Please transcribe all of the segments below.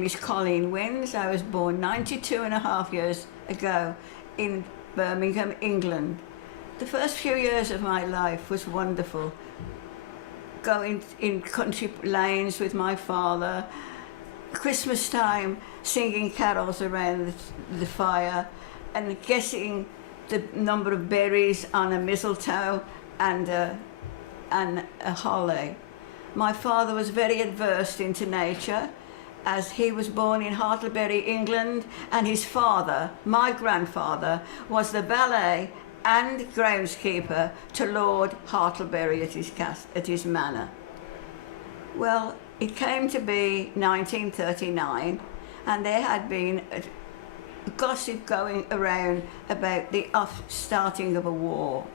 name is Colleen Wins. I was born 92 and a half years ago in Birmingham, England. The first few years of my life was wonderful. Going in country lanes with my father, Christmas time singing carols around the fire and guessing the number of berries on a mistletoe and a holly. My father was very adverse into nature, as he was born in Hartlebury, England, and his father, my grandfather, was the valet and groundskeeper to Lord Hartlebury at his manor. Well, it came to be 1939, and there had been a gossip going around about the starting of a war.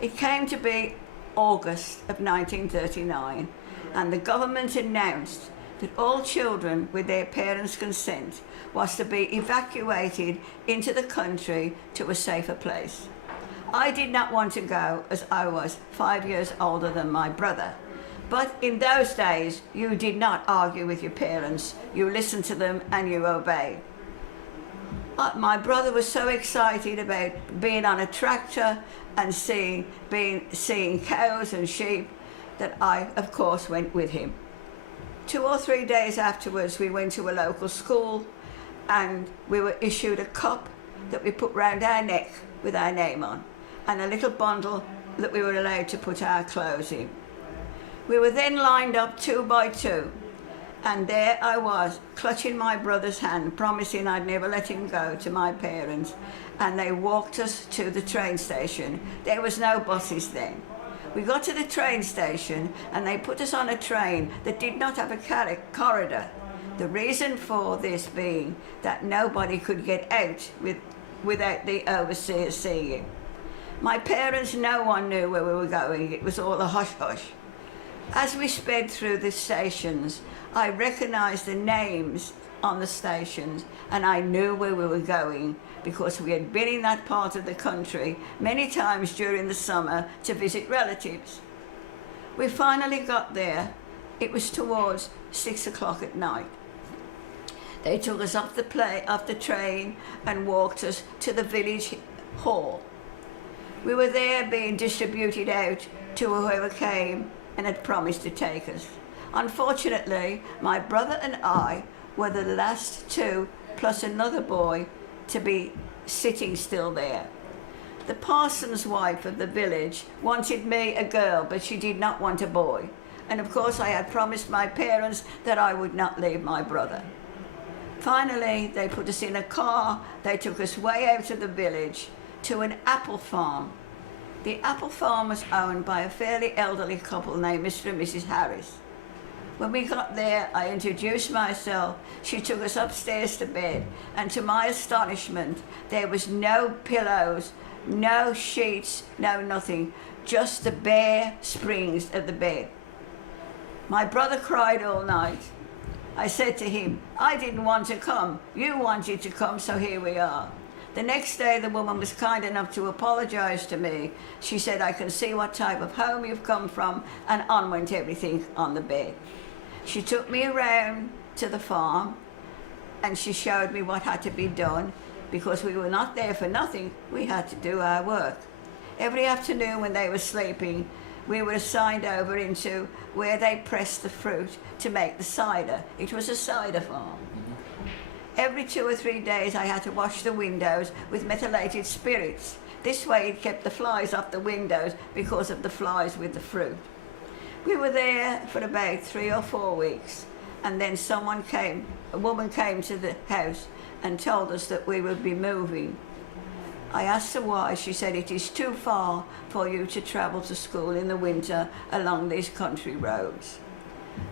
It came to be August of 1939, and the government announced that all children with their parents' consent was to be evacuated into the country to a safer place. I did not want to go, as I was 5 years older than my brother. But in those days, you did not argue with your parents. You listened to them and you obeyed. My brother was so excited about being on a tractor and seeing cows and sheep that I, of course, went with him. 2 or 3 days afterwards, we went to a local school and we were issued a cup that we put round our neck with our name on, and a little bundle that we were allowed to put our clothes in. We were then lined up 2 by 2, and there I was, clutching my brother's hand, promising I'd never let him go to my parents, and they walked us to the train station. There was no buses then. We got to the train station and they put us on a train that did not have a corridor. The reason for this being that nobody could get out without the overseer seeing it. My parents, no one knew where we were going. It was all a hush-hush. As we sped through the stations, I recognised the names on the stations, and I knew where we were going because we had been in that part of the country many times during the summer to visit relatives. We finally got there. It was towards 6 o'clock at night. They took us off the train and walked us to the village hall. We were there being distributed out to whoever came and had promised to take us. Unfortunately, my brother and I were the last 2, plus another boy, to be sitting still there. The parson's wife of the village wanted me a girl, but she did not want a boy. And of course I had promised my parents that I would not leave my brother. Finally, they put us in a car. They took us way out of the village to an apple farm. The apple farm was owned by a fairly elderly couple named Mr. and Mrs. Harris. When we got there, I introduced myself. She took us upstairs to bed, and to my astonishment, there was no pillows, no sheets, no nothing, just the bare springs of the bed. My brother cried all night. I said to him, I didn't want to come. You wanted to come, so here we are. The next day, the woman was kind enough to apologise to me. She said, I can see what type of home you've come from, and on went everything on the bed. She took me around to the farm and she showed me what had to be done, because we were not there for nothing. We had to do our work. Every afternoon when they were sleeping, we were assigned over into where they pressed the fruit to make the cider. It was a cider farm. Every 2 or 3 days I had to wash the windows with methylated spirits. This way it kept the flies off the windows because of the flies with the fruit. We were there for about 3 or 4 weeks, and then a woman came to the house and told us that we would be moving. I asked her why. She said, it is too far for you to travel to school in the winter along these country roads.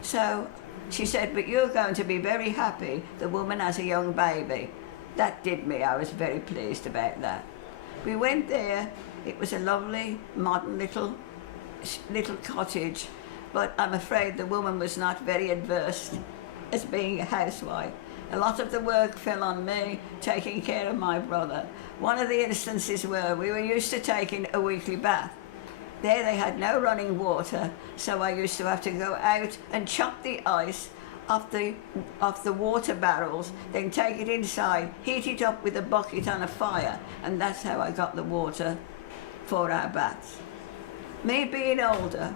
So she said, but you're going to be very happy. The woman has a young baby. That did me. I was very pleased about that. We went there. It was a lovely, modern little cottage, but I'm afraid the woman was not very adverse as being a housewife. A lot of the work fell on me, taking care of my brother. One of the instances were we were used to taking a weekly bath. There they had no running water, so I used to have to go out and chop the ice off the water barrels, then take it inside, heat it up with a bucket on a fire, and that's how I got the water for our baths. Me being older,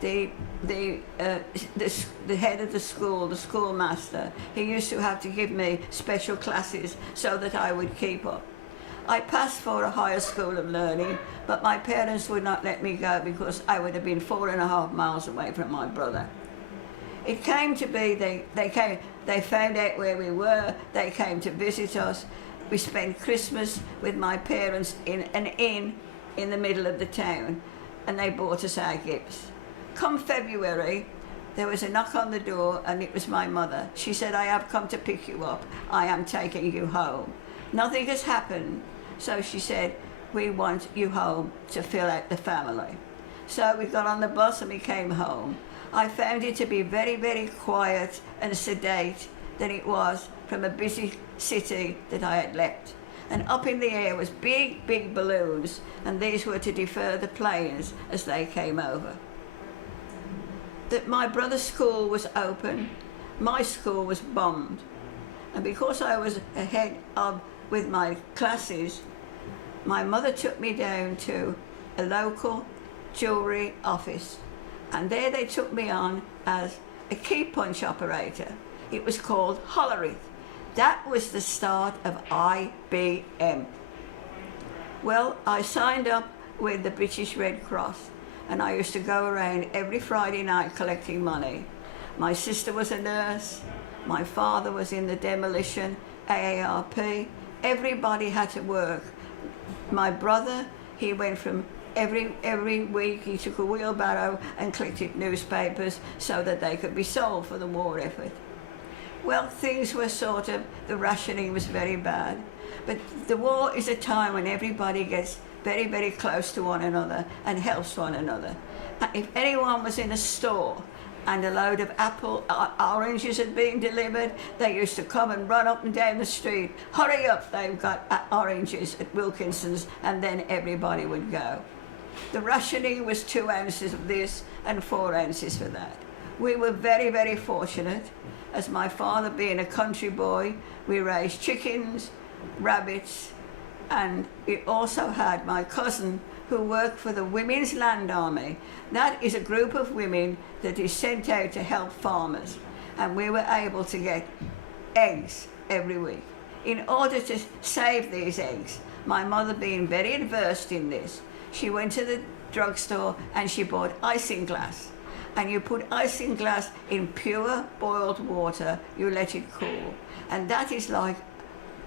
the head of the school, the schoolmaster, he used to have to give me special classes so that I would keep up. I passed for a higher school of learning, but my parents would not let me go because I would have been 4.5 miles away from my brother. It came to be, they found out where we were, they came to visit us. We spent Christmas with my parents in an inn in the middle of the town, and they bought us our gifts. Come February, there was a knock on the door, and it was my mother. She said, "I have come to pick you up. I am taking you home. Nothing has happened." So she said, "We want you home to fill out the family." So we got on the bus and we came home. I found it to be very, very quiet and sedate than it was from a busy city that I had left. And up in the air was big, big balloons, and these were to defer the planes as they came over. That my brother's school was open, my school was bombed. And because I was ahead of with my classes, my mother took me down to a local jewellery office, and there they took me on as a key punch operator. It was called Hollerith. That was the start of IBM. Well, I signed up with the British Red Cross, and I used to go around every Friday night collecting money. My sister was a nurse, my father was in the demolition, AARP. Everybody had to work. My brother, he went from every week he took a wheelbarrow and collected newspapers so that they could be sold for the war effort. Well, things were the rationing was very bad. But the war is a time when everybody gets very, very close to one another and helps one another. And if anyone was in a store and a load of oranges had been delivered, they used to come and run up and down the street. "Hurry up, they've got oranges at Wilkinson's," and then everybody would go. The rationing was 2 ounces of this and 4 ounces for that. We were very, very fortunate. As my father being a country boy, we raised chickens, rabbits, and we also had my cousin who worked for the Women's Land Army. That is a group of women that is sent out to help farmers, and we were able to get eggs every week. In order to save these eggs, my mother being very adverse in this, she went to the drugstore and she bought isinglass. And you put isinglass in pure boiled water, you let it cool. And that is like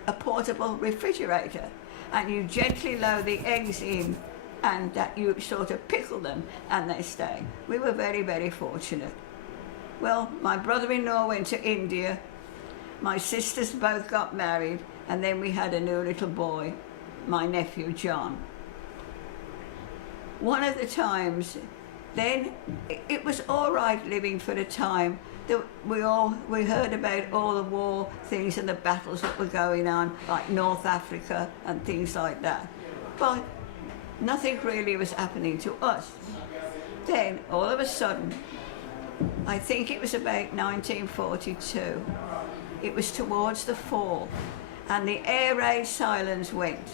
a portable refrigerator. And you gently load the eggs in, and that you sort of pickle them and they stay. We were very, very fortunate. Well, my brother-in-law went to India. My sisters both got married, and then we had a new little boy, my nephew John. One of the times, then it was all right living for the time that we heard about all the war things and the battles that were going on, like North Africa and things like that. But nothing really was happening to us. Then, all of a sudden, I think it was about 1942, it was towards the fall, and the air raid sirens went.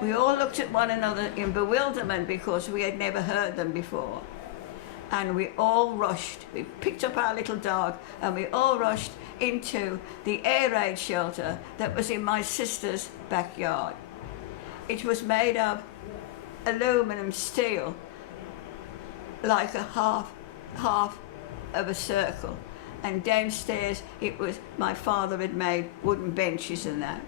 We all looked at one another in bewilderment because we had never heard them before. And we all rushed. We picked up our little dog and we all rushed into the air raid shelter that was in my sister's backyard. It was made of aluminum steel, like a half of a circle. And downstairs it was, my father had made wooden benches and that.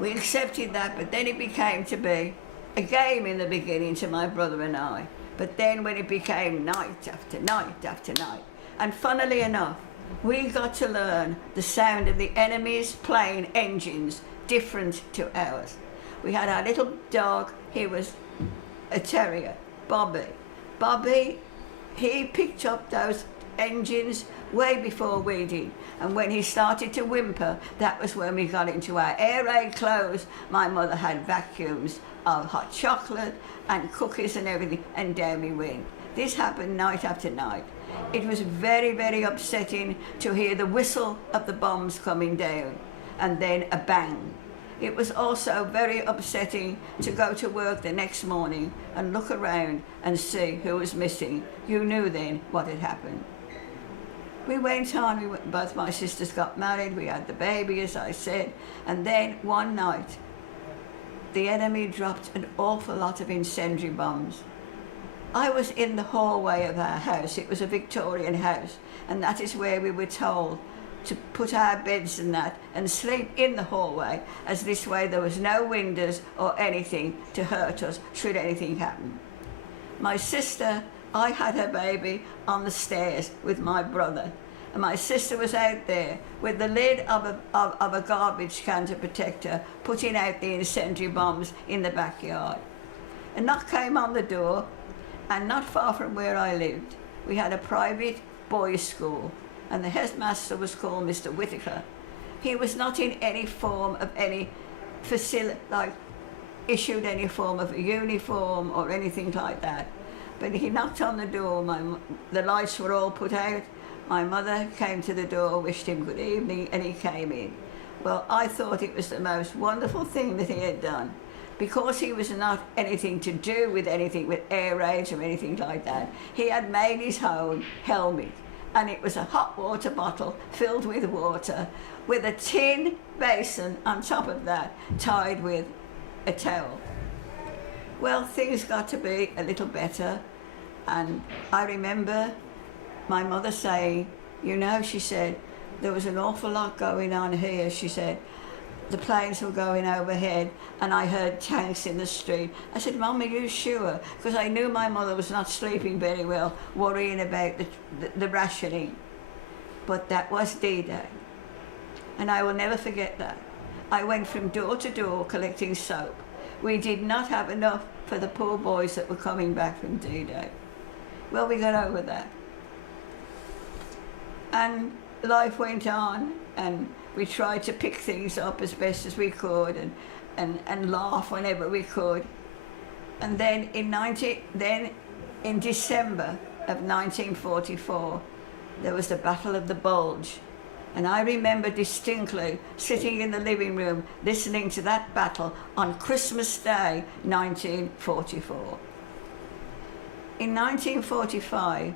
We accepted that, but then it became to be a game in the beginning to my brother and I. But then when it became night after night after night, and funnily enough, we got to learn the sound of the enemy's plane engines different to ours. We had our little dog, he was a terrier, Bobby. Bobby, he picked up those engines way before we did. And when he started to whimper, that was when we got into our air raid clothes. My mother had vacuums of hot chocolate and cookies and everything, and down we went. This happened night after night. It was very, very upsetting to hear the whistle of the bombs coming down and then a bang. It was also very upsetting to go to work the next morning and look around and see who was missing. You knew then what had happened. We went on, both my sisters got married, we had the baby, as I said, and then one night, the enemy dropped an awful lot of incendiary bombs. I was in the hallway of our house. It was a Victorian house, and that is where we were told to put our beds and that and sleep in the hallway, as this way there was no windows or anything to hurt us should anything happen. My sister, I had her baby on the stairs with my brother, and my sister was out there with the lid of a garbage can to protect her, putting out the incendiary bombs in the backyard. A knock came on the door, and not far from where I lived, we had a private boys' school, and the headmaster was called Mr. Whitaker. He was not in any form of any facility, like issued any form of a uniform or anything like that. But he knocked on the door, the lights were all put out. My mother came to the door, wished him good evening, and he came in. Well, I thought it was the most wonderful thing that he had done, because he was not anything to do with anything with air raids or anything like that. He had made his own helmet, and it was a hot water bottle filled with water with a tin basin on top of that, tied with a towel. Well, things got to be a little better, and I remember my mother saying, you know, she said, there was an awful lot going on here, she said. The planes were going overhead, and I heard tanks in the street. I said, Mum, are you sure? Because I knew my mother was not sleeping very well, worrying about the rationing. But that was D-Day, and I will never forget that. I went from door to door collecting soap. We did not have enough for the poor boys that were coming back from D-Day. Well, we got over that. And life went on, and we tried to pick things up as best as we could and laugh whenever we could. And then in December of 1944, there was the Battle of the Bulge. And I remember distinctly sitting in the living room listening to that battle on Christmas Day, 1944. In 1945,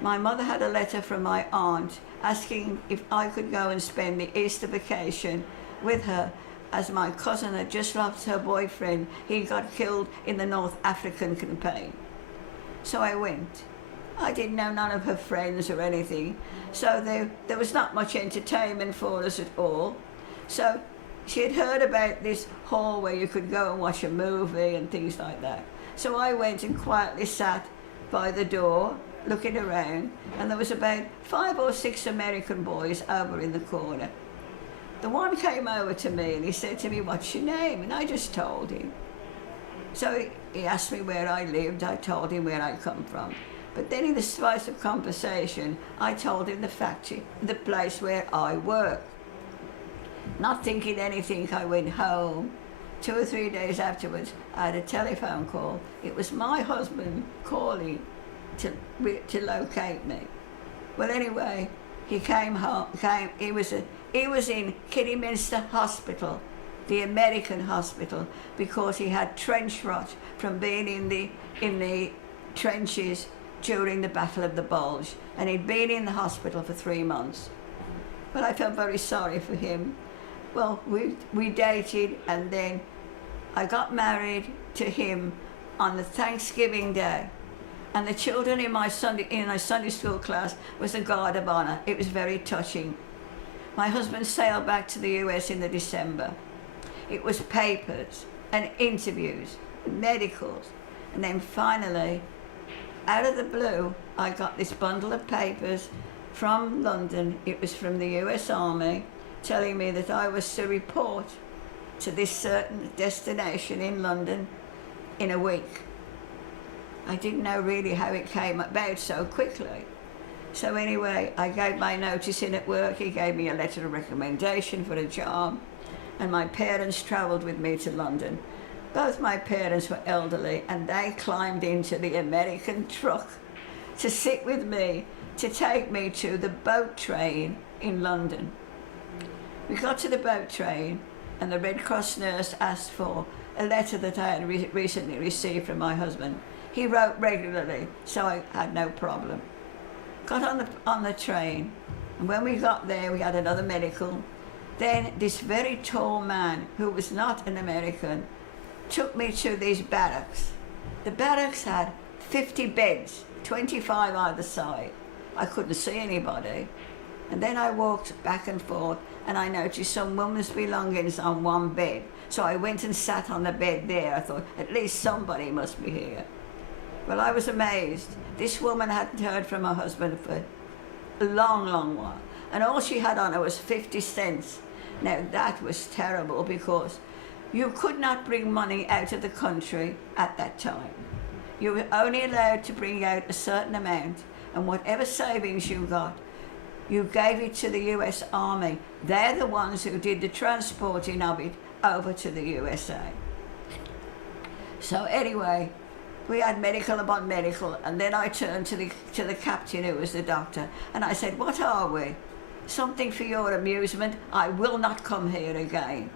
my mother had a letter from my aunt asking if I could go and spend the Easter vacation with her, as my cousin had just lost her boyfriend. He got killed in the North African campaign. So I went. I didn't know none of her friends or anything, so there was not much entertainment for us at all. So she had heard about this hall where you could go and watch a movie and things like that. So I went and quietly sat by the door, looking around, and there was about 5 or 6 American boys over in the corner. The one came over to me and he said to me, what's your name? And I just told him. So he asked me where I lived. I told him where I come from. But then in the spice of conversation, I told him the factory, the place where I work. Not thinking anything, I went home. 2 or 3 days afterwards, I had a telephone call. It was my husband calling to locate me. Well, anyway, he came home. He was in Kidderminster Hospital, the American hospital, because he had trench rot from being in the trenches during the Battle of the Bulge, and he'd been in the hospital for 3 months. Well, I felt very sorry for him. Well, we dated, and then I got married to him on the Thanksgiving Day. And the children in my Sunday school class was the Guard of Honor. It was very touching. My husband sailed back to the US in the December. It was papers and interviews, medicals, and then finally, out of the blue, I got this bundle of papers from London. It was from the US Army, telling me that I was to report to this certain destination in London in a week. I didn't know really how it came about so quickly. So anyway, I gave my notice in at work. He gave me a letter of recommendation for a job, and my parents travelled with me to London. Both my parents were elderly, and they climbed into the American truck to sit with me, to take me to the boat train in London. We got to the boat train, and the Red Cross nurse asked for a letter that I had recently received from my husband. He wrote regularly, so I had no problem. Got on the train, and when we got there, we had another medical. Then this very tall man, who was not an American, took me to these barracks. The barracks had 50 beds, 25 either side. I couldn't see anybody. And then I walked back and forth, and I noticed some woman's belongings on one bed. So I went and sat on the bed there. I thought, at least somebody must be here. Well, I was amazed. This woman hadn't heard from her husband for a long, long while. And all she had on her was 50 cents. Now, that was terrible, because you could not bring money out of the country at that time. You were only allowed to bring out a certain amount, and whatever savings you got, you gave it to the US Army. They're the ones who did the transporting of it over to the USA. So anyway, we had medical upon medical, and then I turned to the captain, who was the doctor, and I said, "What are we? Something for your amusement? I will not come here again."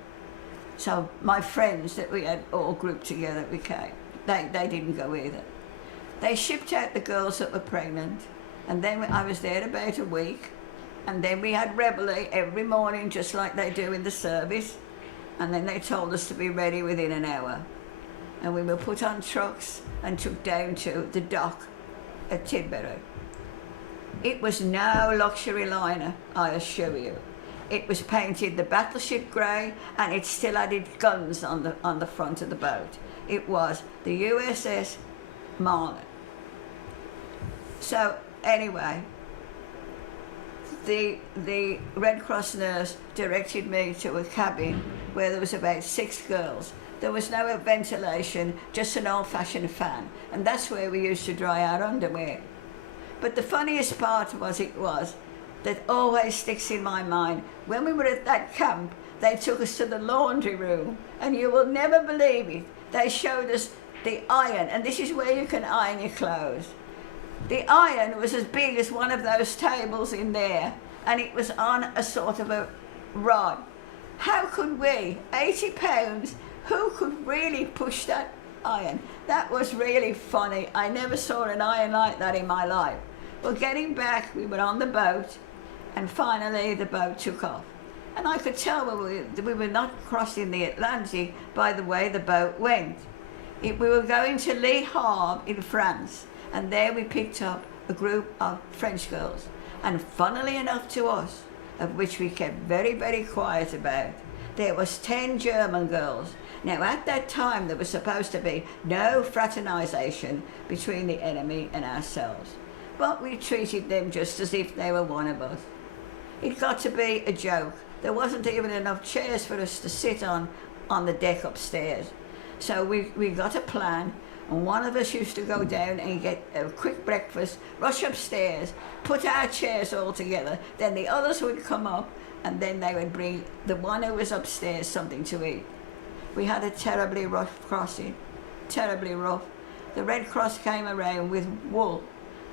So my friends that we had all grouped together, we came. They didn't go either. They shipped out the girls that were pregnant, and then I was there about a week, and then we had reveille every morning, just like they do in the service, and then they told us to be ready within an hour. And we were put on trucks and took down to the dock at Tidborough. It was no luxury liner, I assure you. It was painted the battleship grey, and it still had its guns on the front of the boat. It was the USS Marlin. So anyway, the Red Cross nurse directed me to a cabin where there was about 6 girls. There was no ventilation, just an old-fashioned fan, and that's where we used to dry our underwear. But the funniest part was that always sticks in my mind. When we were at that camp, they took us to the laundry room, and you will never believe it. They showed us the iron, and this is where you can iron your clothes. The iron was as big as one of those tables in there, and it was on a sort of a rod. How could we, 80 pounds, who could really push that iron? That was really funny. I never saw an iron like that in my life. Well, getting back, we were on the boat, and finally the boat took off. And I could tell we were not crossing the Atlantic by the way the boat went. We were going to Le Havre in France, and there we picked up a group of French girls. And funnily enough to us, of which we kept very, very quiet about, there was 10 German girls. Now at that time there was supposed to be no fraternisation between the enemy and ourselves, but we treated them just as if they were one of us. It got to be a joke. There wasn't even enough chairs for us to sit on the deck upstairs. So we got a plan, and one of us used to go down and get a quick breakfast, rush upstairs, put our chairs all together, then the others would come up, and then they would bring the one who was upstairs something to eat. We had a terribly rough crossing, terribly rough. The Red Cross came around with wool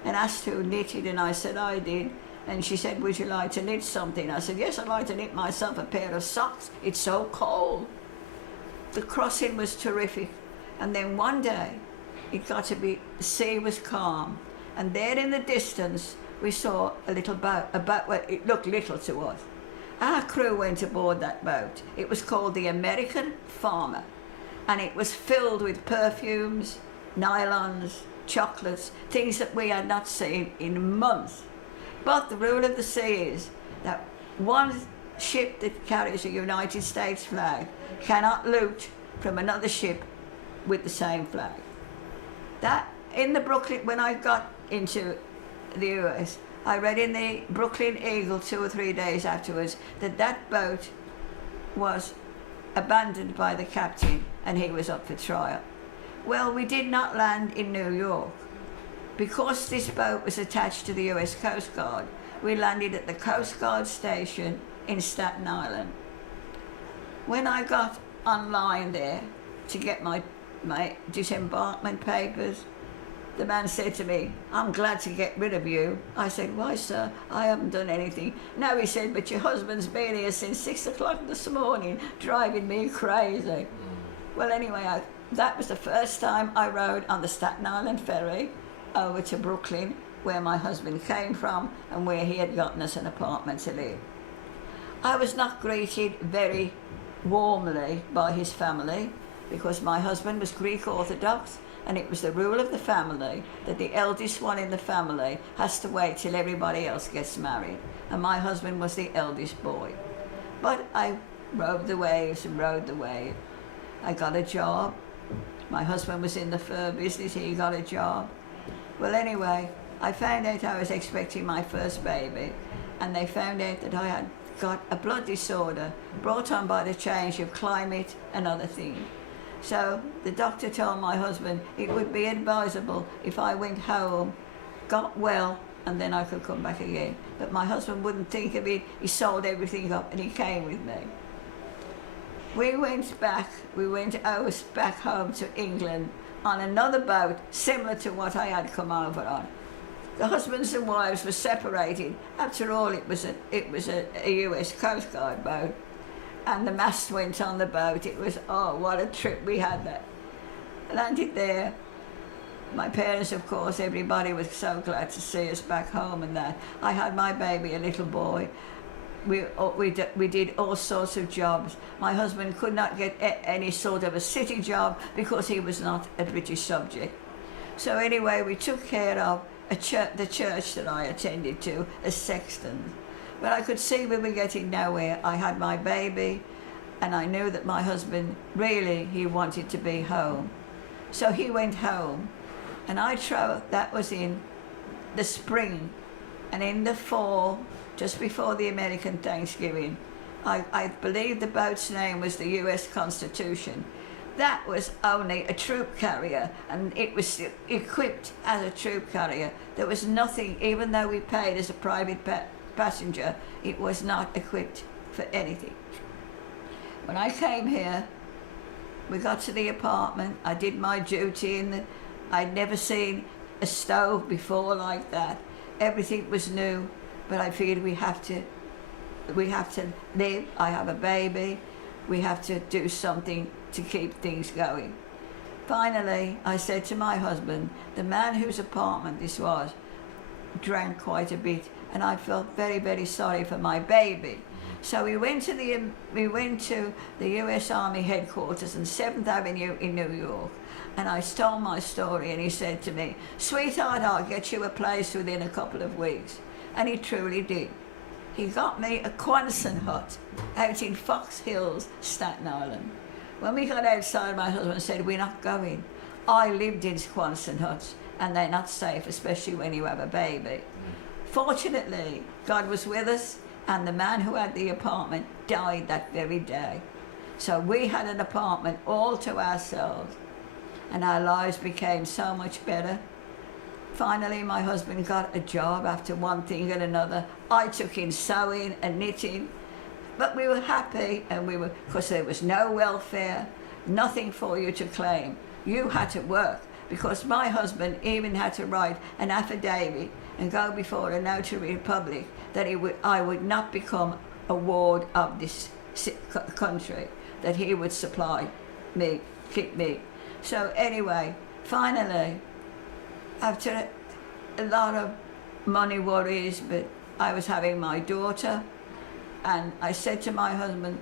and asked who knitted, and I said I did. And she said, "Would you like to knit something?" I said, "Yes, I'd like to knit myself a pair of socks. It's so cold." The crossing was terrific. And then one day, it got to be, the sea was calm. And there in the distance, we saw a little boat, well, it looked little to us. Our crew went aboard that boat. It was called the American Farmer, and it was filled with perfumes, nylons, chocolates, things that we had not seen in months. But the rule of the sea is that one ship that carries a United States flag cannot loot from another ship with the same flag. That, in the Brooklyn, when I got into the US, I read in the Brooklyn Eagle 2 or 3 days afterwards that boat was abandoned by the captain and he was up for trial. Well, we did not land in New York. because this boat was attached to the US Coast Guard, we landed at the Coast Guard station in Staten Island. When I got online there to get my disembarkment papers, the man said to me, "I'm glad to get rid of you." I said, "Why, sir? I haven't done anything." "No," he said, "but your husband's been here since 6 o'clock this morning, driving me crazy." Well, anyway, that was the first time I rode on the Staten Island ferry over to Brooklyn, where my husband came from and where he had gotten us an apartment to live. I was not greeted very warmly by his family because my husband was Greek Orthodox, and it was the rule of the family that the eldest one in the family has to wait till everybody else gets married, and my husband was the eldest boy. But I rode the waves and rode the wave. I got a job. My husband was in the fur business, he got a job. Well, anyway, I found out I was expecting my first baby, and they found out that I had got a blood disorder brought on by the change of climate and other things. So the doctor told my husband it would be advisable if I went home, got well, and then I could come back again. But my husband wouldn't think of it. He sold everything up and he came with me. We went back home to England on another boat similar to what I had come over on. The husbands and wives were separated. After all, it was a US Coast Guard boat, and the mast went on the boat. It was, oh, what a trip we had that. Landed there. My parents, of course, everybody was so glad to see us back home and that. I had my baby, a little boy. We did all sorts of jobs. My husband could not get any sort of a city job because he was not a British subject. So anyway, we took care of the church that I attended to as sexton. But I could see we were getting nowhere. I had my baby, and I knew that my husband really, he wanted to be home. So he went home, and that was in the spring, and in the fall, just before the American Thanksgiving, I believe the boat's name was the US Constitution. That was only a troop carrier, and it was equipped as a troop carrier. There was nothing, even though we paid as a private passenger, it was not equipped for anything. When I came here, we got to the apartment. I did my duty I'd never seen a stove before like that. Everything was new, but I figured we have to live. I have a baby. We have to do something to keep things going. Finally, I said to my husband, the man whose apartment this was, drank quite a bit, and I felt very, very sorry for my baby. So we went to the US Army headquarters on 7th Avenue in New York, and I told my story, and he said to me, "Sweetheart, I'll get you a place within a couple of weeks." And he truly did. He got me a Quonset hut out in Fox Hills, Staten Island. When we got outside, my husband said, "We're not going." I lived in Quonset huts, and they're not safe, especially when you have a baby. Fortunately, God was with us, and the man who had the apartment died that very day. So we had an apartment all to ourselves, and our lives became so much better. Finally, my husband got a job after one thing and another. I took in sewing and knitting, but we were happy, and because there was no welfare, nothing for you to claim. You had to work, because my husband even had to write an affidavit and go before a notary public that I would not become a ward of this country, that he would supply me, keep me. So anyway, finally, after a lot of money worries, but I was having my daughter, and I said to my husband,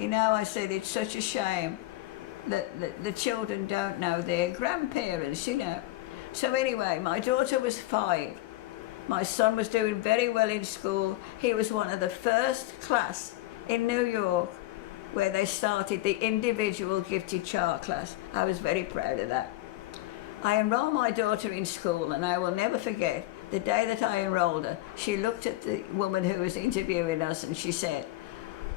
I said, it's such a shame that the children don't know their grandparents, So anyway, my daughter was 5. My son was doing very well in school. He was one of the first class in New York where they started the individual gifted child class. I was very proud of that. I enrolled my daughter in school, and I will never forget the day that I enrolled her. She looked at the woman who was interviewing us, and she said,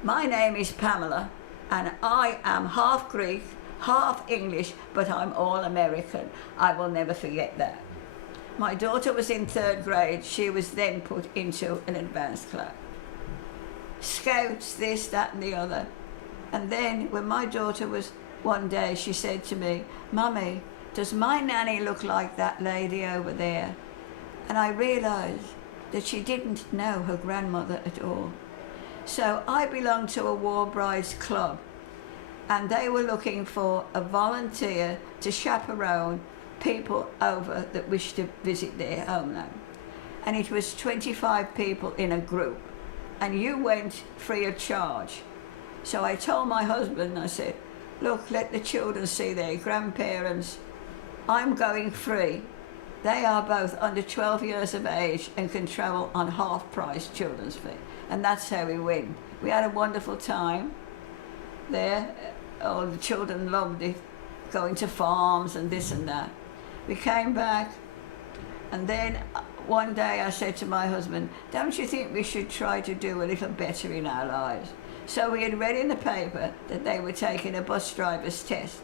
"My name is Pamela, and I am half Greek, half English, but I'm all American." I will never forget that. My daughter was in 3rd grade. She was then put into an advanced class. Scouts, this, that and the other. And then when my daughter was, one day she said to me, "Mummy, does my nanny look like that lady over there?" And I realised that she didn't know her grandmother at all. So I belonged to a War Brides club, and they were looking for a volunteer to chaperone people over that wished to visit their homeland. And it was 25 people in a group, and you went free of charge. So I told my husband, I said, "Look, let the children see their grandparents. I'm going free. They are both under 12 years of age and can travel on half-price children's fee." And that's how we went. We had a wonderful time there. Oh, the children loved it, going to farms and this and that. We came back, and then one day I said to my husband, "Don't you think we should try to do a little better in our lives?" So we had read in the paper that they were taking a bus driver's test.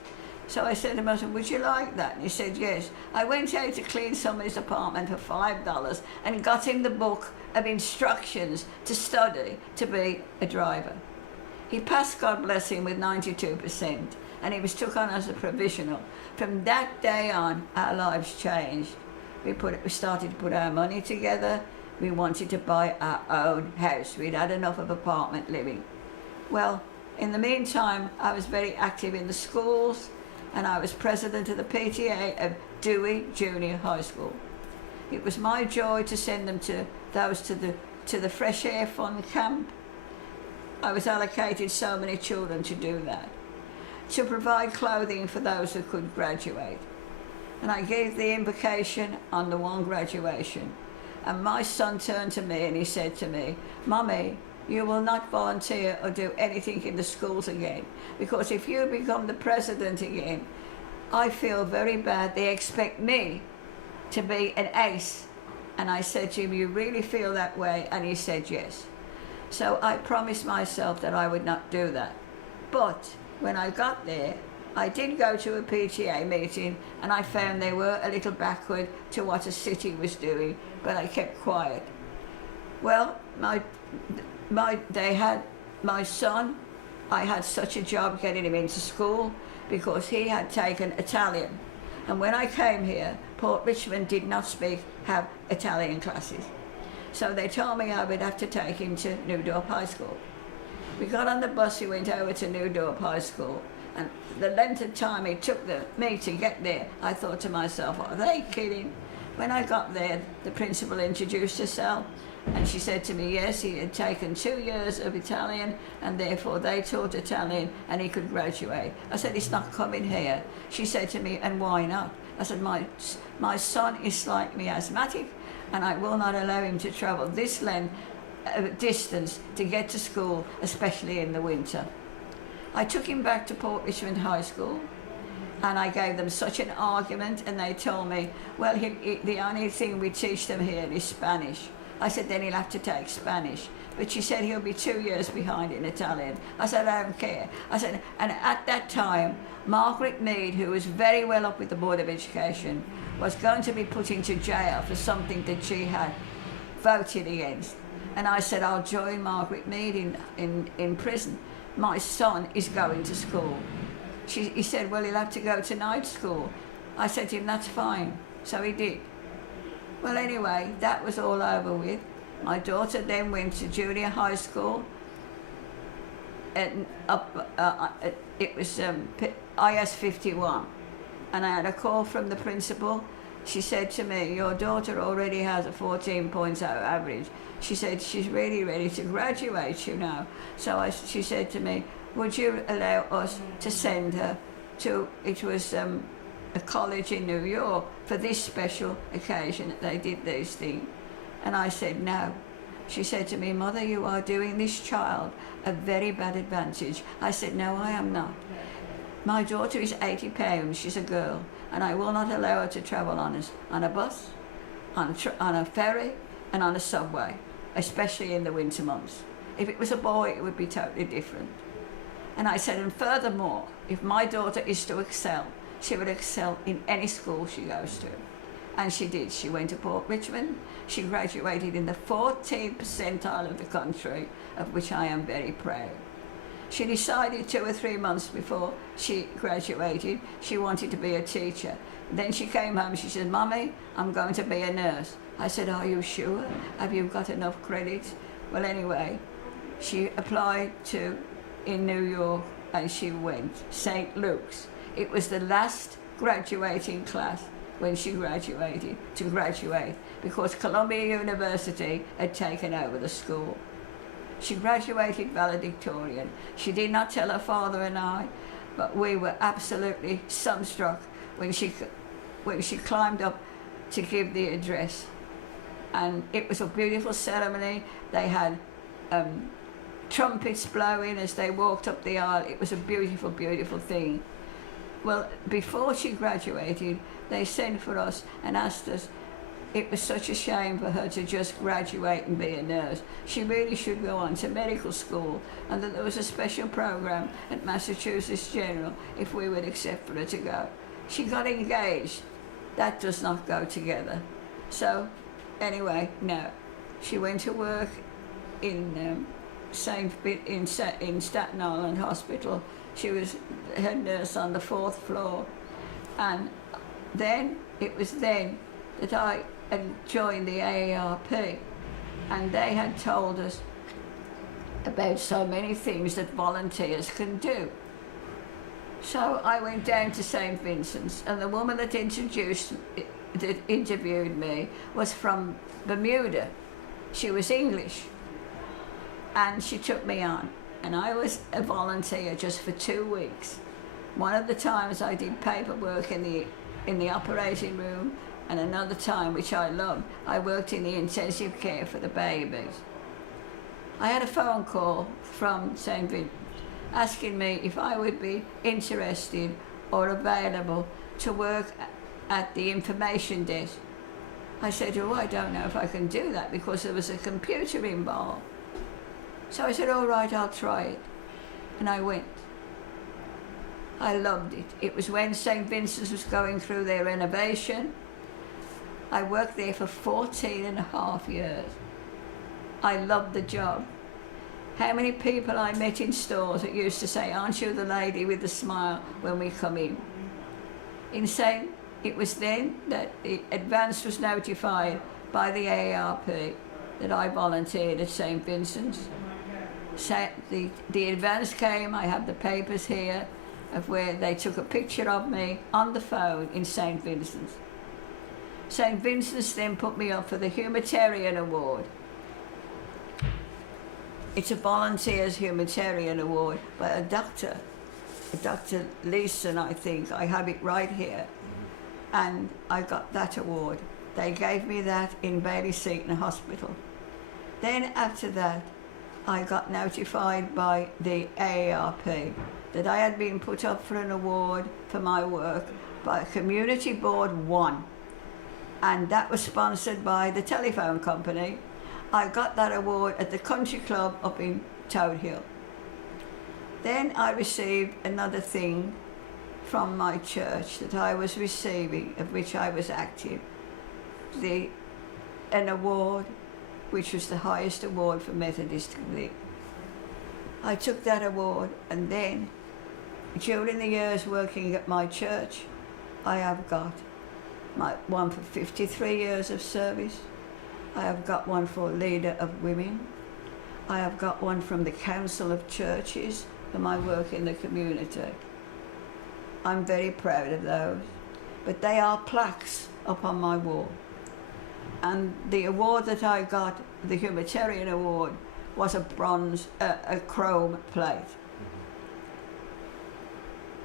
So I said to my husband, "Would you like that?" And he said, "Yes." I went out to clean somebody's apartment for $5 and got him the book of instructions to study to be a driver. He passed, God bless him, with 92%, and he was took on as a provisional. From that day on, our lives changed. We started to put our money together. We wanted to buy our own house. We'd had enough of apartment living. Well, in the meantime, I was very active in the schools, and I was president of the PTA of Dewey Junior High School. It was my joy to send them to the Fresh Air Fund camp. I was allocated so many children to do that, to provide clothing for those who could graduate. And I gave the invocation on the one graduation. And my son turned to me and he said to me, "Mummy, you will not volunteer or do anything in the schools again, because if you become the president again, I feel very bad. They expect me to be an ace." And I said to him, "You really feel that way?" And he said yes. So I promised myself that I would not do that. But when I got there, I did go to a PTA meeting, and I found they were a little backward to what a city was doing, but I kept quiet. Well, they had my son. I had such a job getting him into school because he had taken Italian. And when I came here, Port Richmond did not have Italian classes. So they told me I would have to take him to Newdorp High School. We got on the bus, we went over to Newdorp High School, and the length of time it took me to get there, I thought to myself, "Are they kidding?" When I got there, the principal introduced herself, and she said to me, yes, he had taken 2 years of Italian, and therefore they taught Italian, and he could graduate. I said, "He's not coming here." She said to me, "And why not?" I said, my son is slightly asthmatic, and I will not allow him to travel this length of distance to get to school, especially in the winter. I took him back to Port Richmond High School, and I gave them such an argument, and they told me, "Well, the only thing we teach them here is Spanish." I said, "Then he'll have to take Spanish." But she said, "He'll be 2 years behind in Italian." I said, "I don't care." I said, and at that time, Margaret Mead, who was very well up with the Board of Education, was going to be put into jail for something that she had voted against. And I said, "I'll join Margaret Mead in prison. My son is going to school." He said, "Well, he'll have to go to night school." I said to him, "That's fine." So he did. Well, anyway, that was all over with. My daughter then went to junior high school, and it was IS 51. And I had a call from the principal. She said to me, "Your daughter already has a 14.0 average." She said, "She's really ready to graduate, you know." So she said to me, "Would you allow us to send her to," it was a college in New York, for this special occasion that they did these things. And I said, "No." She said to me, "Mother, you are doing this child a very bad advantage." I said, "No, I am not. My daughter is 80 pounds, she's a girl, and I will not allow her to travel on a bus, on a ferry, and on a subway, especially in the winter months. If it was a boy, it would be totally different." And I said, "And furthermore, if my daughter is to excel, she would excel in any school she goes to." And she did. She went to Port Richmond. She graduated in the 14th percentile of the country, of which I am very proud. She decided 2 or 3 months before she graduated she wanted to be a teacher. Then she came home, she said, "Mummy, I'm going to be a nurse." I said, "Are you sure? Have you got enough credits?" Well, anyway, she applied in New York, and she went, St. Luke's. It was the last graduating class when she graduated, to graduate, because Columbia University had taken over the school. She graduated valedictorian. She did not tell her father and I, but we were absolutely sunstruck when she climbed up to give the address. And it was a beautiful ceremony. They had trumpets blowing as they walked up the aisle. It was a beautiful, beautiful thing. Well, before she graduated, they sent for us and asked us, it was such a shame for her to just graduate and be a nurse. She really should go on to medical school, and that there was a special program at Massachusetts General if we would accept for her to go. She got engaged. That does not go together. So, anyway, no. She went to work in Staten Island Hospital. She was head nurse on the 4th floor, and then it was then that I had joined the AARP, and they had told us about so many things that volunteers can do. So I went down to St. Vincent's, and the woman that interviewed me was from Bermuda. She was English, and she took me on. And I was a volunteer just for 2 weeks. One of the times I did paperwork in the operating room, and another time, which I loved, I worked in the intensive care for the babies. I had a phone call from St. Vincent asking me if I would be interested or available to work at the information desk. I said, "Oh, I don't know if I can do that," because there was a computer involved. So I said, "All right, I'll try it." And I went. I loved it. It was when St. Vincent's was going through their renovation. I worked there for 14 and a half years. I loved the job. How many people I met in stores that used to say, "Aren't you the lady with the smile," when we come in. It was then that the advance was notified by the AARP that I volunteered at St. Vincent's. So the advance came. I have the papers here of where they took a picture of me on the phone in St. Vincent's. St. Vincent's then put me up for the Humanitarian Award. It's a Volunteers Humanitarian Award by a doctor, Dr. Leeson, I think. I have it right here. And I got that award. They gave me that in Bailey Seton Hospital. Then after that, I got notified by the AARP that I had been put up for an award for my work by Community Board 1. And that was sponsored by the telephone company. I got that award at the country club up in Toad Hill. Then I received another thing from my church that I was receiving, of which I was active. An award which was the highest award for Methodist. I took that award, and then during the years working at my church, I have got one for 53 years of service. I have got one for Leader of Women. I have got one from the Council of Churches for my work in the community. I'm very proud of those, but they are plaques up on my wall. And the award that I got, the Humanitarian Award, was a chrome plate.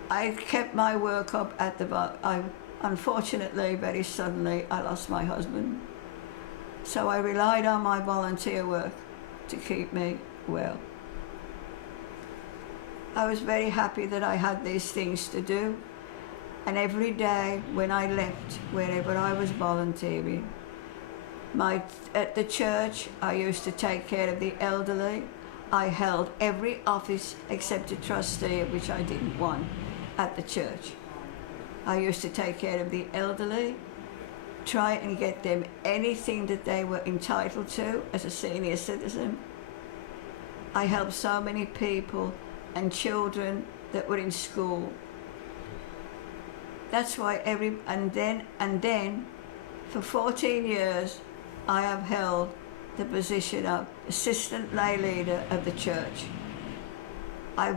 I kept my work up at unfortunately, very suddenly, I lost my husband. So I relied on my volunteer work to keep me well. I was very happy that I had these things to do, and every day when I left, wherever I was volunteering, at the church, I used to take care of the elderly. I held every office except a trustee, which I didn't want, at the church. I used to take care of the elderly, try and get them anything that they were entitled to as a senior citizen. I helped so many people and children that were in school. That's why and then for 14 years I have held the position of assistant lay leader of the church. I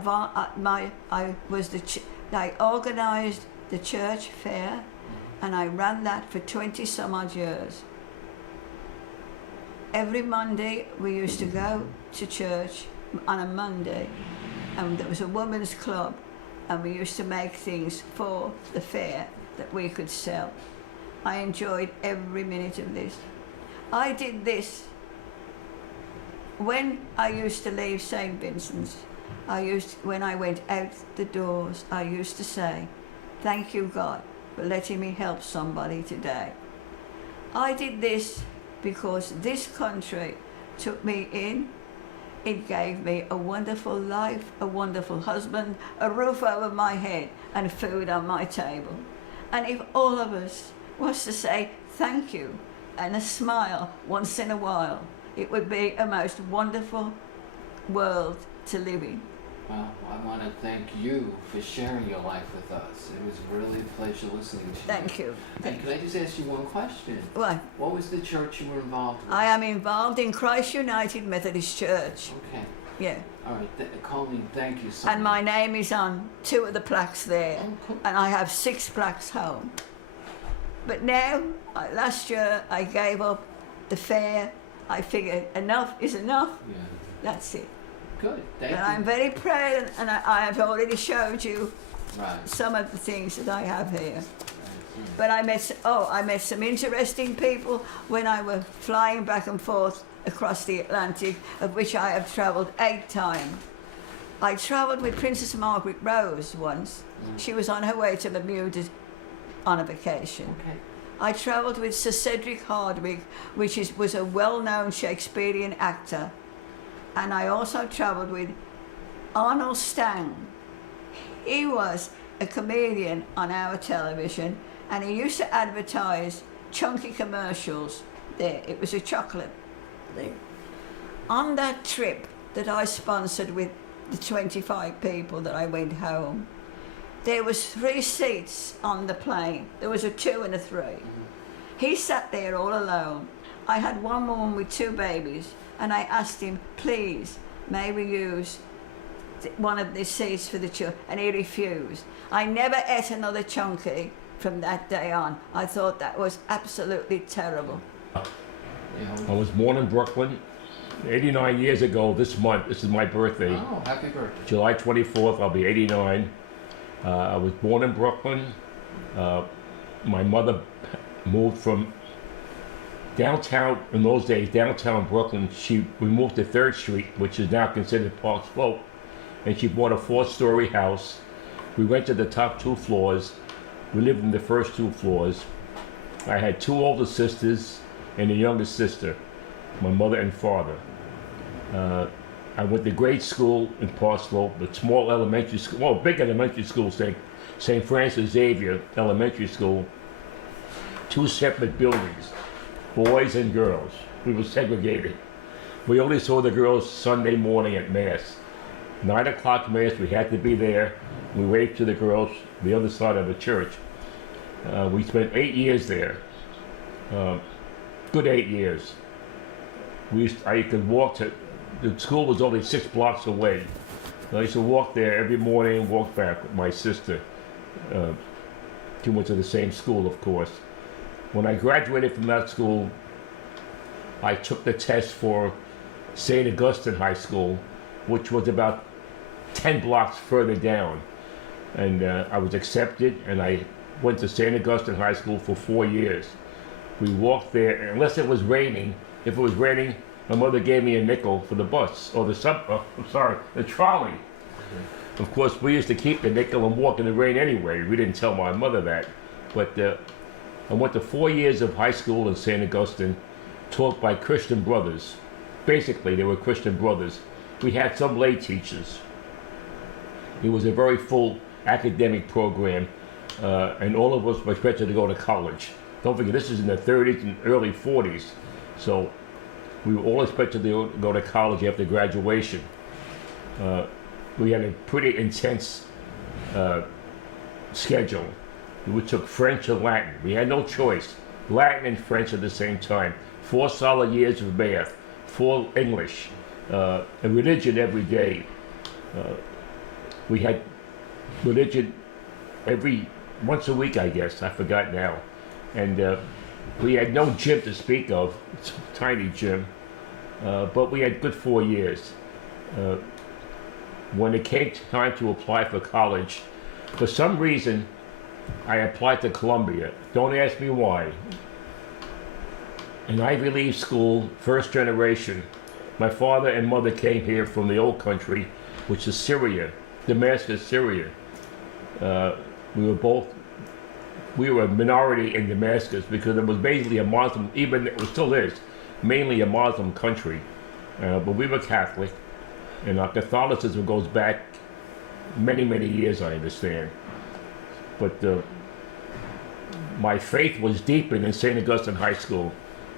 organised the church fair, and I ran that for 20 some odd years. Every Monday we used to go to church on a Monday, and there was a women's club, and we used to make things for the fair that we could sell. I enjoyed every minute of this. I did this when I used to leave St. Vincent's. When I went out the doors, I used to say, "Thank you, God, for letting me help somebody today." I did this because this country took me in. It gave me a wonderful life, a wonderful husband, a roof over my head, and food on my table. And if all of us was to say thank you and a smile once in a while, it would be a most wonderful world to live in. Well, I want to thank you for sharing your life with us. It was really a pleasure listening to you. Thank you. And can I just ask you one question? What? What was the church you were involved with? I am involved in Christ United Methodist Church. Okay. Yeah. All right. Colleen, thank you so much. And my name is on 2 of the plaques there. Oh, cool. And I have 6 plaques home. But now, last year, I gave up the fair. I figured enough is enough. Yeah. That's it. Good. Thank you. And I'm very proud, and I have already showed you Right. some of the things that I have here. Right. But I met some interesting people when I was flying back and forth across the Atlantic, of which I have travelled 8 times. I travelled with Princess Margaret Rose once. She was on her way to Bermuda on a vacation. Okay. I travelled with Sir Cedric Hardwicke, which was a well-known Shakespearean actor. And I also travelled with Arnold Stang. He was a comedian on our television, and he used to advertise chunky commercials there. It was a chocolate thing. On that trip that I sponsored with the 25 people that I went home, there was 3 seats on the plane. There was a 2 and a 3. He sat there all alone. I had one woman with 2 babies, and I asked him, "Please, may we use one of the seats for the children?" And he refused. I never ate another chunky from that day on. I thought that was absolutely terrible. Yeah. I was born in Brooklyn 89 years ago this month. This is my birthday. Oh, happy birthday. July 24th, I'll be 89. I was born in Brooklyn. My mother moved from downtown, in those days, downtown Brooklyn. We moved to 3rd Street, which is now considered Park Slope, and she bought a 4-story house. We rented the top 2 floors. We lived in the first 2 floors. I had 2 older sisters and a younger sister, my mother and father. I went to grade school in Park Slope, a small elementary school, well, big elementary school, St. Francis Xavier Elementary School. 2 separate buildings, boys and girls. We were segregated. We only saw the girls Sunday morning at Mass. 9 o'clock Mass, we had to be there. We waved to the girls the other side of the church. We spent 8 years there. Good 8 years. I could walk to, the school was only 6 blocks away. I used to walk there every morning and walk back with my sister. She went to the same school, of course. When I graduated from that school, I took the test for St. Augustine High School, which was about 10 blocks further down. And I was accepted, and I went to St. Augustine High School for 4 years. We walked there, unless it was raining. If it was raining, my mother gave me a nickel for the bus, or the trolley. Of course, we used to keep the nickel and walk in the rain anyway. We didn't tell my mother that. But I went to 4 years of high school in St. Augustine, taught by Christian brothers. Basically, they were Christian brothers. We had some lay teachers. It was a very full academic program, and all of us were expected to go to college. Don't forget, this is in the 30s and early 40s. So we were all expected to go to college after graduation. We had a pretty intense schedule. We took French and Latin. We had no choice. Latin and French at the same time. 4 solid years of math, 4 English, and religion every day. We had religion once a week, I guess. I forgot now. And we had no gym to speak of. It's a tiny gym. But we had good 4 years. When it came time to apply for college, for some reason, I applied to Columbia. Don't ask me why. An Ivy League school, first generation. My father and mother came here from the old country, which is Syria, Damascus, Syria. We were a minority in Damascus because it was basically a Muslim, even it still is, mainly a Muslim country. But we were Catholic, and our Catholicism goes back many, many years, I understand. But my faith was deepened in St. Augustine High School.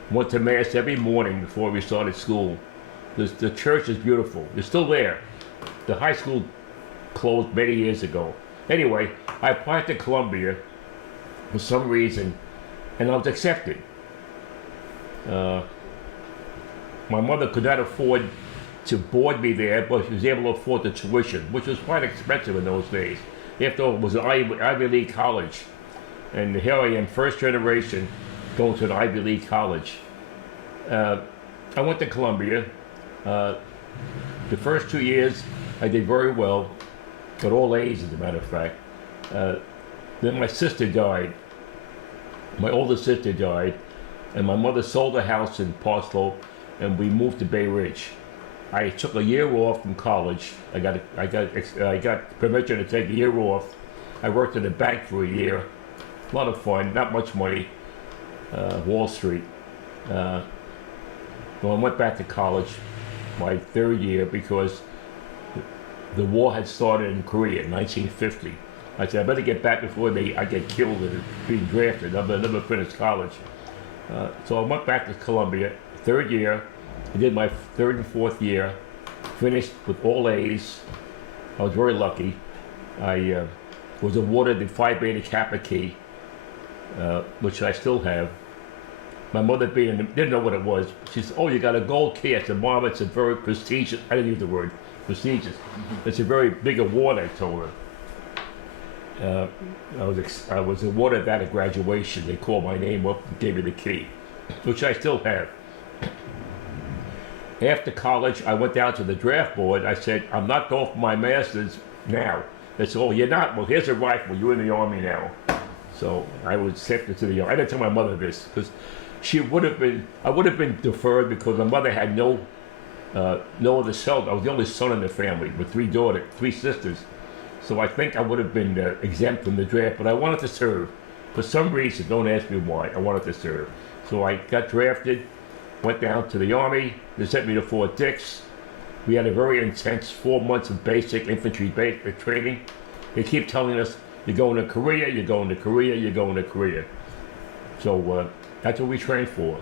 Went to Mass every morning before we started school. The church is beautiful. It's still there. The high school closed many years ago. Anyway, I applied to Columbia for some reason, and I was accepted. My mother could not afford to board me there, but she was able to afford the tuition, which was quite expensive in those days. After all, it was an Ivy League college. And here I am, first generation, going to an Ivy League college. I went to Columbia. The first 2 years, I did very well, got all A's as a matter of fact. Then my sister died. My older sister died, and my mother sold a house in Parslow, and we moved to Bay Ridge. I took a year off from college. I got permission to take a year off. I worked in a bank for a year. A lot of fun, not much money. Wall Street. Well, I went back to college my 3rd year because the war had started in Korea in 1950. I said, I better get back before I get killed and being drafted. I never finished college. So I went back to Columbia, 3rd year. I did my 3rd and 4th year, finished with all A's. I was very lucky. I was awarded the Phi Beta Kappa key, which I still have. My mother didn't know what it was. She said, "Oh, you got a gold key." I said, "Mom, it's a very prestigious," I didn't use the word prestigious. It's a very big award, I told her. I was awarded that at graduation. They called my name up and gave me the key, which I still have. After college, I went down to the draft board. I said, "I'm not going for my master's now." They said, "Oh, you're not? Well, here's a rifle. You're in the Army now." So I was accepted to the Army. I didn't tell my mother this because I would have been deferred because my mother had no other son. I was the only son in the family with 3 sisters. So I think I would have been exempt from the draft, but I wanted to serve. For some reason, don't ask me why, I wanted to serve. So I got drafted, went down to the Army. They sent me to Fort Dix. We had a very intense 4 months of basic infantry training. They keep telling us, "You're going to Korea, you're going to Korea, you're going to Korea." So that's what we trained for.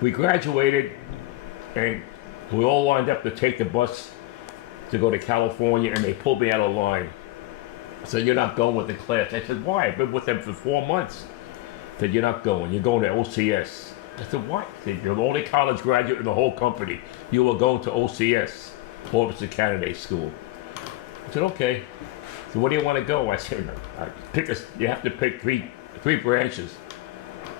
We graduated, and we all lined up to take the bus to go to California, and they pulled me out of line. So "You're not going with the class." I said, "Why? I've been with them for 4 months." They said, "You're not going. You're going to OCS." I said, "What?" They said, "You're the only college graduate in the whole company. You are going to OCS, Officer Candidate School." I said, "Okay. So where do you want to go?" I said, "You have to pick three branches."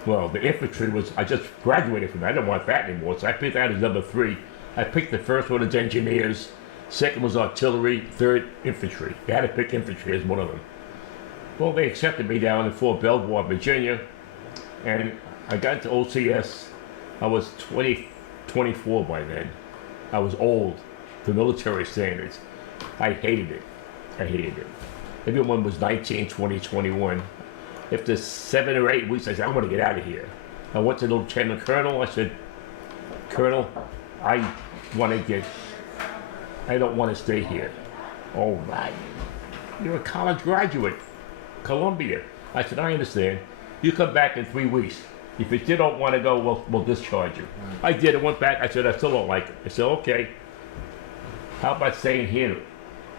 Well, the infantry I just graduated from that. I didn't want that anymore, so I picked that as number 3. I picked the first one as engineers, second was artillery, third infantry. You had to pick infantry as one of them. Well, they accepted me down in Fort Belvoir, Virginia, and I got into OCS. I was 24 by then. I was old for military standards. I hated it. Everyone was 19, 20, 21. After 7 or 8 weeks, I said, "I want to get out of here." I went to the Lieutenant Colonel. I said, "Colonel, I don't want to stay here." "Oh, right. You're a college graduate, Columbia." I said, "I understand." You come back in 3 weeks. If you still don't want to go, we'll discharge you. I did. I went back. I said, I still don't like it. I said, okay. How about staying here?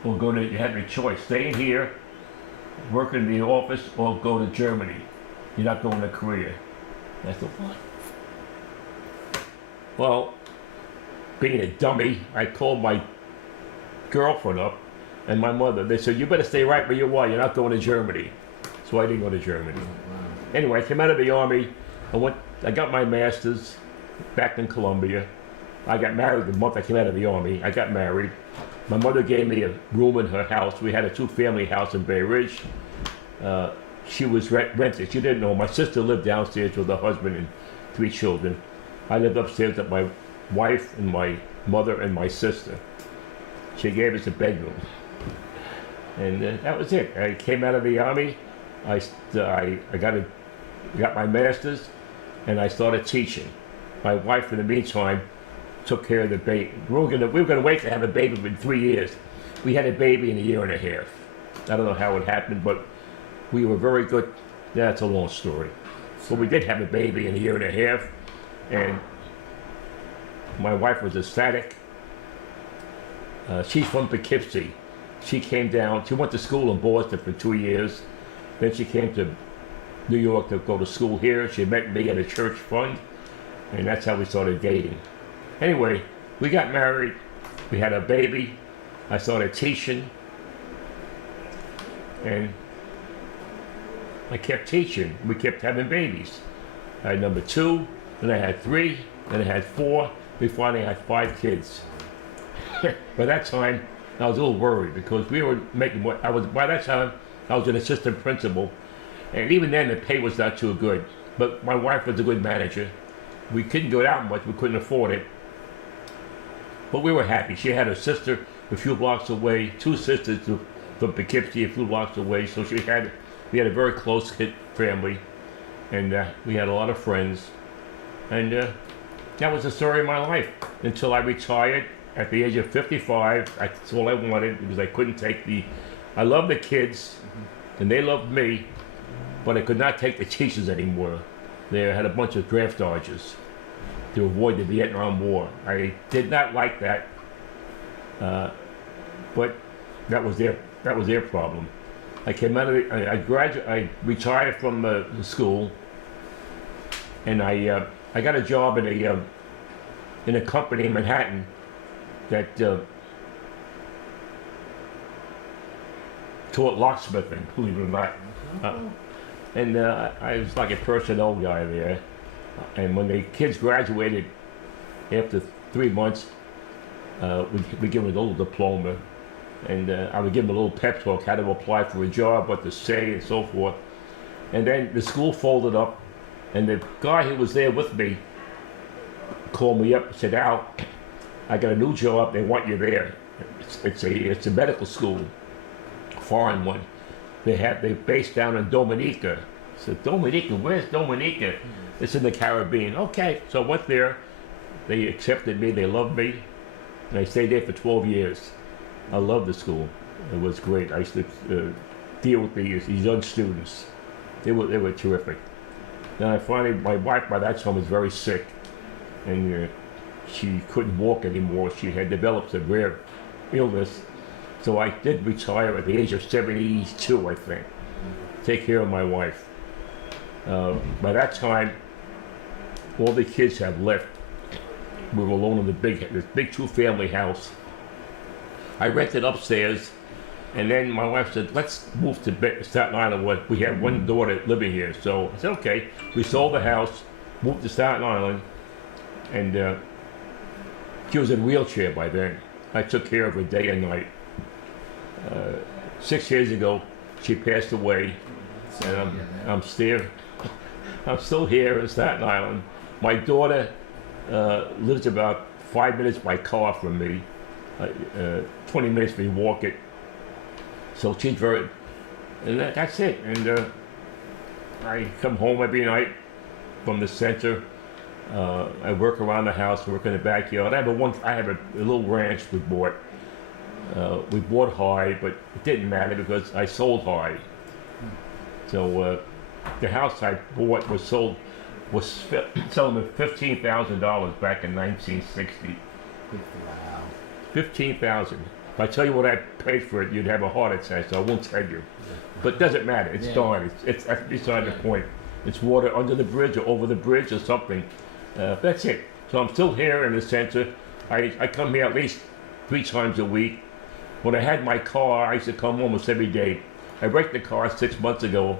Or go to, you had your choice. Staying here, working in the office, or go to Germany. You're not going to Korea. I said, what? Well, being a dummy, I called my girlfriend up and my mother. They said, you better stay right where you are. You're not going to Germany. So I didn't go to Germany. Anyway, I came out of the Army. I got my master's back in Columbia. I got married the month I came out of the Army. I got married. My mother gave me a room in her house. We had a 2-family house in Bay Ridge. She was rented. She didn't know. My sister lived downstairs with her husband and 3 children. I lived upstairs with my wife and my mother and my sister. She gave us a bedroom. And that was it. I came out of the Army. I got my master's, and I started teaching. My wife, in the meantime, took care of the baby. We were gonna wait to have a baby for 3 years. We had a baby in a year and a half. I don't know how it happened, but we were very good. That's a long story. But we did have a baby in a year and a half, and my wife was ecstatic. She's from Poughkeepsie. She came down. She went to school in Boston for 2 years. Then she came to New York to go to school here. She met me at a church fund, and that's how we started dating. Anyway, we got married. We had a baby. I started teaching, and I kept teaching. We kept having babies. I had number 2, then I had 3, then I had 4. We finally had 5 kids. By that time, I was a little worried because we were making what by that time, I was an assistant principal, and even then the pay was not too good. But my wife was a good manager. We couldn't go out much, we couldn't afford it. But we were happy. She had a sister a few blocks away, 2 sisters from Poughkeepsie a few blocks away, so we had a very close knit family, and we had a lot of friends. And that was the story of my life until I retired at the age of 55. That's all I wanted because I couldn't take I loved the kids, and they loved me, but I could not take the teachers anymore. They had a bunch of draft dodgers to avoid the Vietnam War. I did not like that, but that was their problem. I came out of I retired from the school, and I got a job in a company in Manhattan that taught locksmithing, believe it or not. And I was like a personnel guy there. And when the kids graduated after 3 months, we give them a little diploma. And I would give them a little pep talk, how to apply for a job, what to say, and so forth. And then the school folded up, and the guy who was there with me called me up and said, Al, I got a new job, they want you there. It's a medical school, a foreign one. They're based down in Dominica. I said, Dominica, where's Dominica? It's in the Caribbean. Okay, so I went there. They accepted me, they loved me, and I stayed there for 12 years. I loved the school. It was great. I used to deal with these young students. They were terrific. Then I finally, my wife by that time was very sick, and she couldn't walk anymore. She had developed a rare illness. So I did retire at the age of 72, I think. Take care of my wife. By that time, all the kids had left. We were alone in this big 2-family house. I rented upstairs, and then my wife said, let's move to Staten Island. We had one daughter living here. So I said, okay. We sold the house, moved to Staten Island, and she was in a wheelchair by then. I took care of her day and night. 6 years ago, she passed away, and I'm still here in Staten Island. My daughter lives about 5 minutes by car from me. 20 minutes we walk it. So she's very, and that's it. And I come home every night from the center. I work around the house, work in the backyard. I have a little ranch we bought. We bought high, but it didn't matter because I sold high. So the house I bought was selling for $15,000 back in 1960. Wow. 15,000. If I tell you what I paid for it, you'd have a heart attack. So I won't tell you. But it doesn't matter. It's Yeah. gone. It's that's beside the point. It's water under the bridge or over the bridge or something. That's it. So I'm still here in the center. I come here at least 3 times a week. When I had my car, I used to come almost every day. I wrecked the car 6 months ago,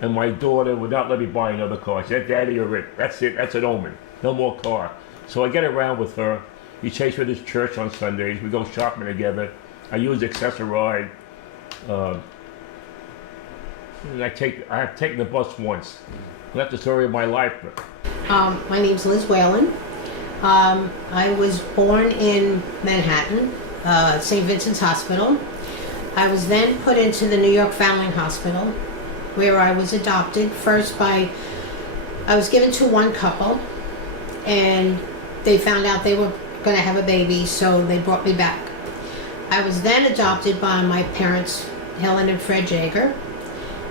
and my daughter would not let me buy another car. She said, "Daddy, you're it. That's it. That's an omen. No more car." So I get around with her. We chase her to church on Sundays. We go shopping together. I use Accessoride. And I have taken the bus once. That's the story of my life. My name's Liz Whalen. I was born in Manhattan, St. Vincent's Hospital. I was then put into the New York Foundling Hospital, where I was adopted first I was given to one couple, and they found out they were going to have a baby, so they brought me back. I was then adopted by my parents, Helen and Fred Jaeger,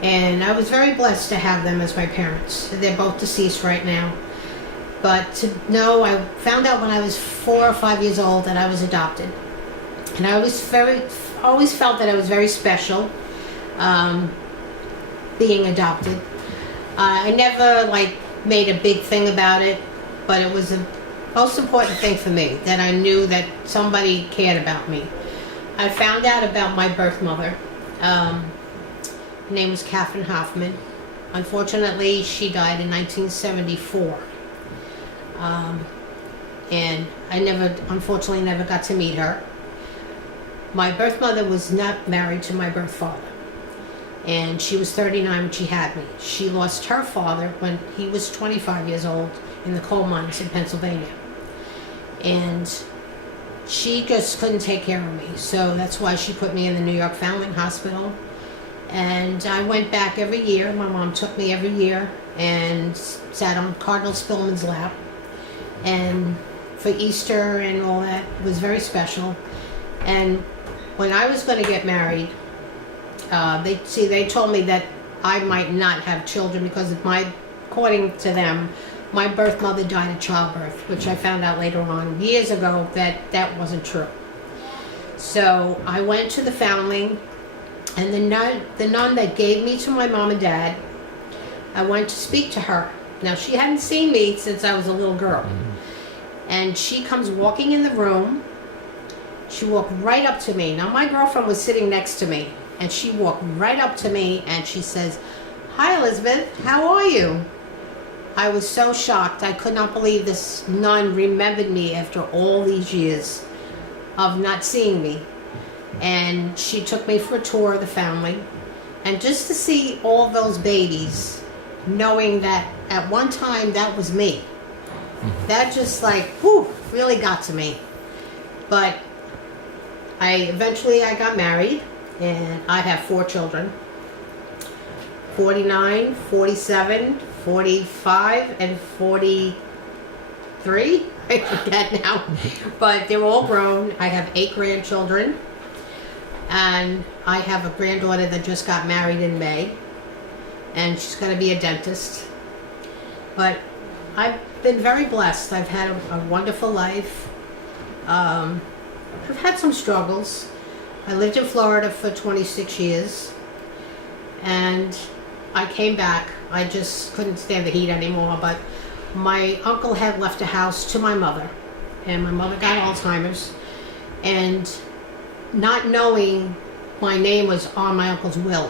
and I was very blessed to have them as my parents. They're both deceased right now. But I found out when I was 4 or 5 years old that I was adopted. And I always felt that I was very special, being adopted. I never made a big thing about it, but it was the most important thing for me, that I knew that somebody cared about me. I found out about my birth mother. Her name was Catherine Hoffman. Unfortunately, she died in 1974. And I unfortunately never got to meet her. My birth mother was not married to my birth father, and she was 39 when she had me. She lost her father when he was 25 years old in the coal mines in Pennsylvania, and she just couldn't take care of me, so that's why she put me in the New York Foundling Hospital. And I went back every year. My mom took me every year and sat on Cardinal Spillman's lap, and for Easter and all that, it was very special. And when I was going to get married, they told me that I might not have children because according to them, my birth mother died of childbirth, which I found out later on, years ago, that wasn't true. So I went to the Foundling, and the nun that gave me to my mom and dad, I went to speak to her. Now, she hadn't seen me since I was a little girl. And she comes walking in the room. She walked right up to me. Now, my girlfriend was sitting next to me, and she walked right up to me, and she says, "Hi, Elizabeth, how are you?" I was so shocked. I could not believe this nun remembered me after all these years of not seeing me. And she took me for a tour of the family, and just to see all those babies, knowing that at one time that was me, that just really got to me. But eventually I got married, and I have 4 children, 49, 47, 45, and 43. I forget now, but they're all grown. I have 8 grandchildren, and I have a granddaughter that just got married in May, and she's going to be a dentist. But I've been very blessed. I've had a wonderful life. I've had some struggles. I lived in Florida for 26 years, and I came back. I just couldn't stand the heat anymore, but my uncle had left a house to my mother, and my mother got Alzheimer's, and not knowing my name was on my uncle's will,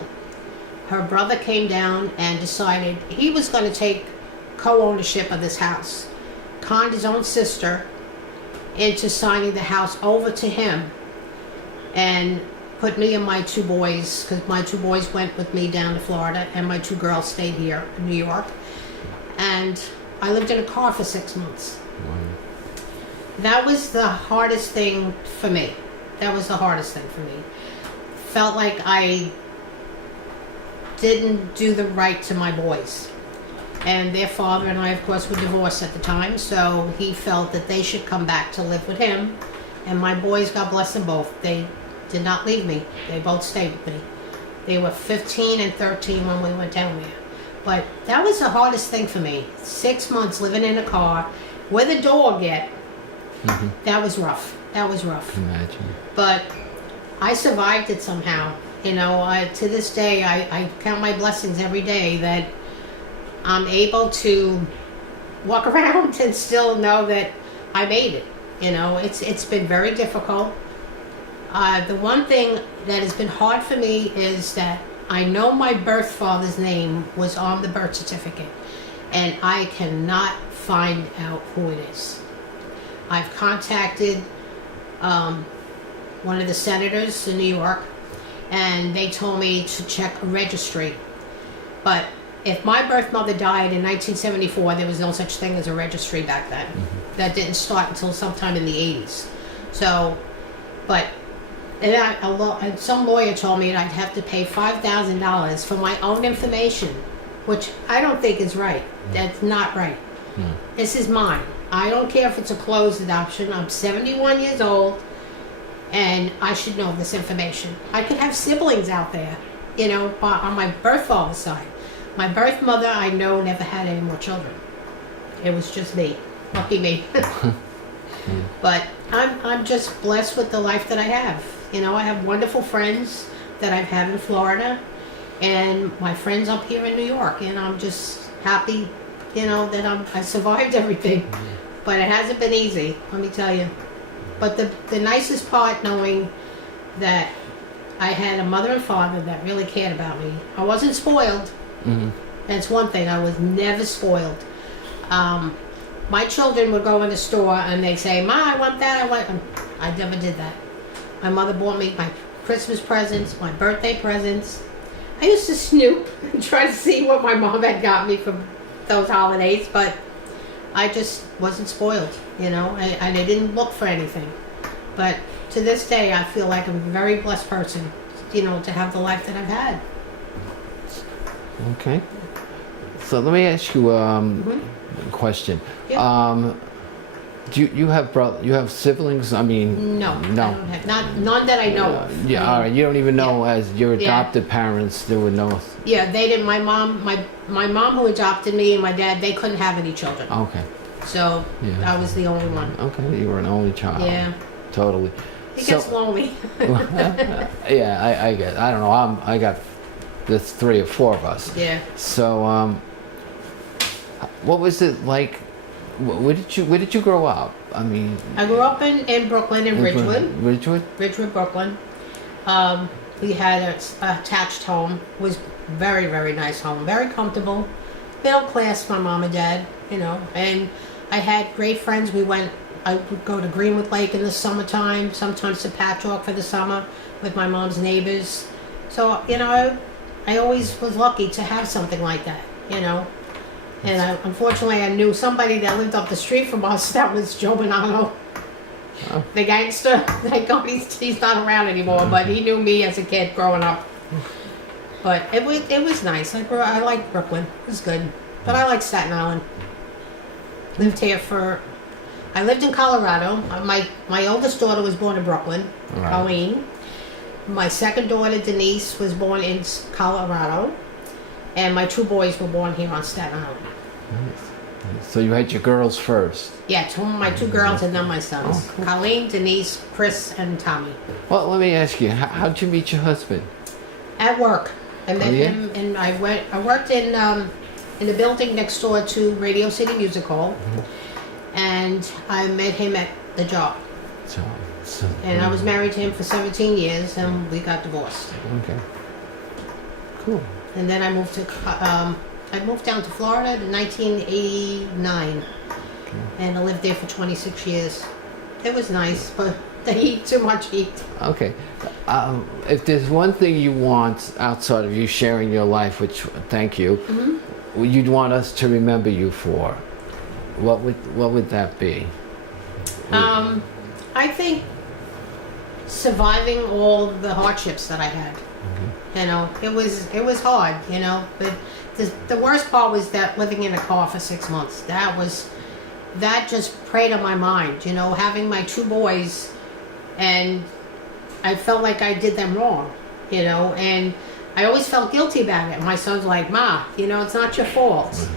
her brother came down and decided he was going to take co-ownership of this house, conned his own sister into signing the house over to him, and put me and my 2 boys, because my 2 boys went with me down to Florida, and my 2 girls stayed here in New York. And I lived in a car for 6 months. Wow. That was the hardest thing for me. That was the hardest thing for me. Felt like I didn't do the right to my boys. And their father and I, of course, were divorced at the time, so he felt that they should come back to live with him. And my boys, God bless them both, they did not leave me. They both stayed with me. They were 15 and 13 when we went down there. But that was the hardest thing for me. 6 months living in a car with a dog yet. That was rough. That was rough. Imagine. But I survived it somehow. You know, to this day, I count my blessings every day that I'm able to walk around and still know that I made it. You know, it's been very difficult. The one thing that has been hard for me is that I know my birth father's name was on the birth certificate, and I cannot find out who it is. I've contacted one of the senators in New York, and they told me to check a registry. But if my birth mother died in 1974, there was no such thing as a registry back then. That didn't start until sometime in the 80s. So, but and some lawyer told me that I'd have to pay $5,000 for my own information, which I don't think is right. That's not right. This is mine. I don't care if it's a closed adoption. I'm 71 years old, and I should know this information. I could have siblings out there, you know, on my birth father's side. My birth mother, I know, never had any more children. It was just me. Lucky me. But I'm just blessed with the life that I have. You know, I have wonderful friends that I've had in Florida, and my friends up here in New York, and I'm just happy, you know, that I survived everything. But it hasn't been easy, let me tell you. But the nicest part, knowing that I had a mother and father that really cared about me. I wasn't spoiled. That's one thing. I was never spoiled. My children would go in the store and they'd say, "Ma, I want that, I want..." I never did that. My mother bought me my Christmas presents, my birthday presents. I used to snoop and try to see what my mom had got me for those holidays, but I just wasn't spoiled, you know. I didn't look for anything. But to this day, I feel like I'm a very blessed person, you know, to have the life that I've had. Okay. So let me ask you a question. Yeah. Do you have siblings? I mean, No. No. I don't have, none that I know of. Yeah. All right. You don't even know, as your adopted parents, there were no. Yeah, they didn't. My mom who adopted me and my dad, they couldn't have any children. Okay. So I was the only one. Okay, you were an only child. Yeah. Totally. It gets lonely. Yeah, I get. I don't know. I got. There's 3 or 4 of us. Yeah. So, what was it like? Where did you grow up? I mean, I grew up in Brooklyn, in Ridgewood. Ridgewood, Brooklyn. We had an attached home. It was very, very nice home. Very comfortable. Middle class, my mom and dad, you know. And I had great friends. I would go to Greenwood Lake in the summertime, sometimes to Patchogue for the summer with my mom's neighbors. So, you know, I always was lucky to have something like that, you know. And unfortunately, I knew somebody that lived up the street from us. That was Joe Bonanno, the gangster. Thank God he's not around anymore, but he knew me as a kid growing up. But it was nice. I liked Brooklyn. It was good. But I like Staten Island. I lived in Colorado. My oldest daughter was born in Brooklyn, Colleen. My second daughter, Denise, was born in Colorado. And my 2 boys were born here on Staten Island. Nice. So you had your girls first. Yeah, my 2 girls and then my sons. Oh, cool. Colleen, Denise, Chris, and Tommy. Well, let me ask you, how'd you meet your husband? At work. I met him, and I worked in the building next door to Radio City Music Hall. And I met him at the job. And I was married to him for 17 years, and we got divorced. Okay. Cool. And then I moved down to Florida in 1989, and I lived there for 26 years. It was nice, but the heat, too much heat. Okay. If there's one thing you want outside of you sharing your life, which thank you, you'd want us to remember you for, what would that be? I think surviving all the hardships that I had. You know, it was hard, you know, but the worst part was that living in a car for 6 months. That just preyed on my mind, you know, having my 2 boys, and I felt like I did them wrong, you know, and I always felt guilty about it. My son's like, Ma, you know, it's not your fault.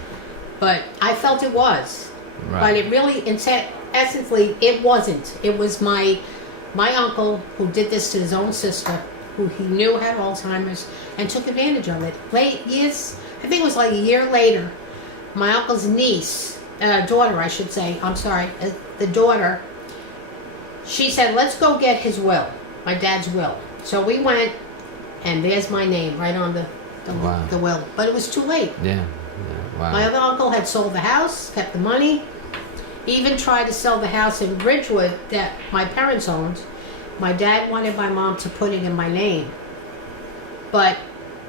But I felt it was. Right. But it really, essentially, it wasn't. It was my uncle who did this to his own sister, who he knew had Alzheimer's, and took advantage of it. Years, I think it was like a year later, my uncle's niece, daughter, I should say, I'm sorry, the daughter, she said, let's go get his will, my dad's will. So we went, and there's my name right on Wow. the will. But it was too late. Yeah. Wow. My other uncle had sold the house, kept the money, even tried to sell the house in Bridgewood that my parents owned. My dad wanted my mom to put it in my name. But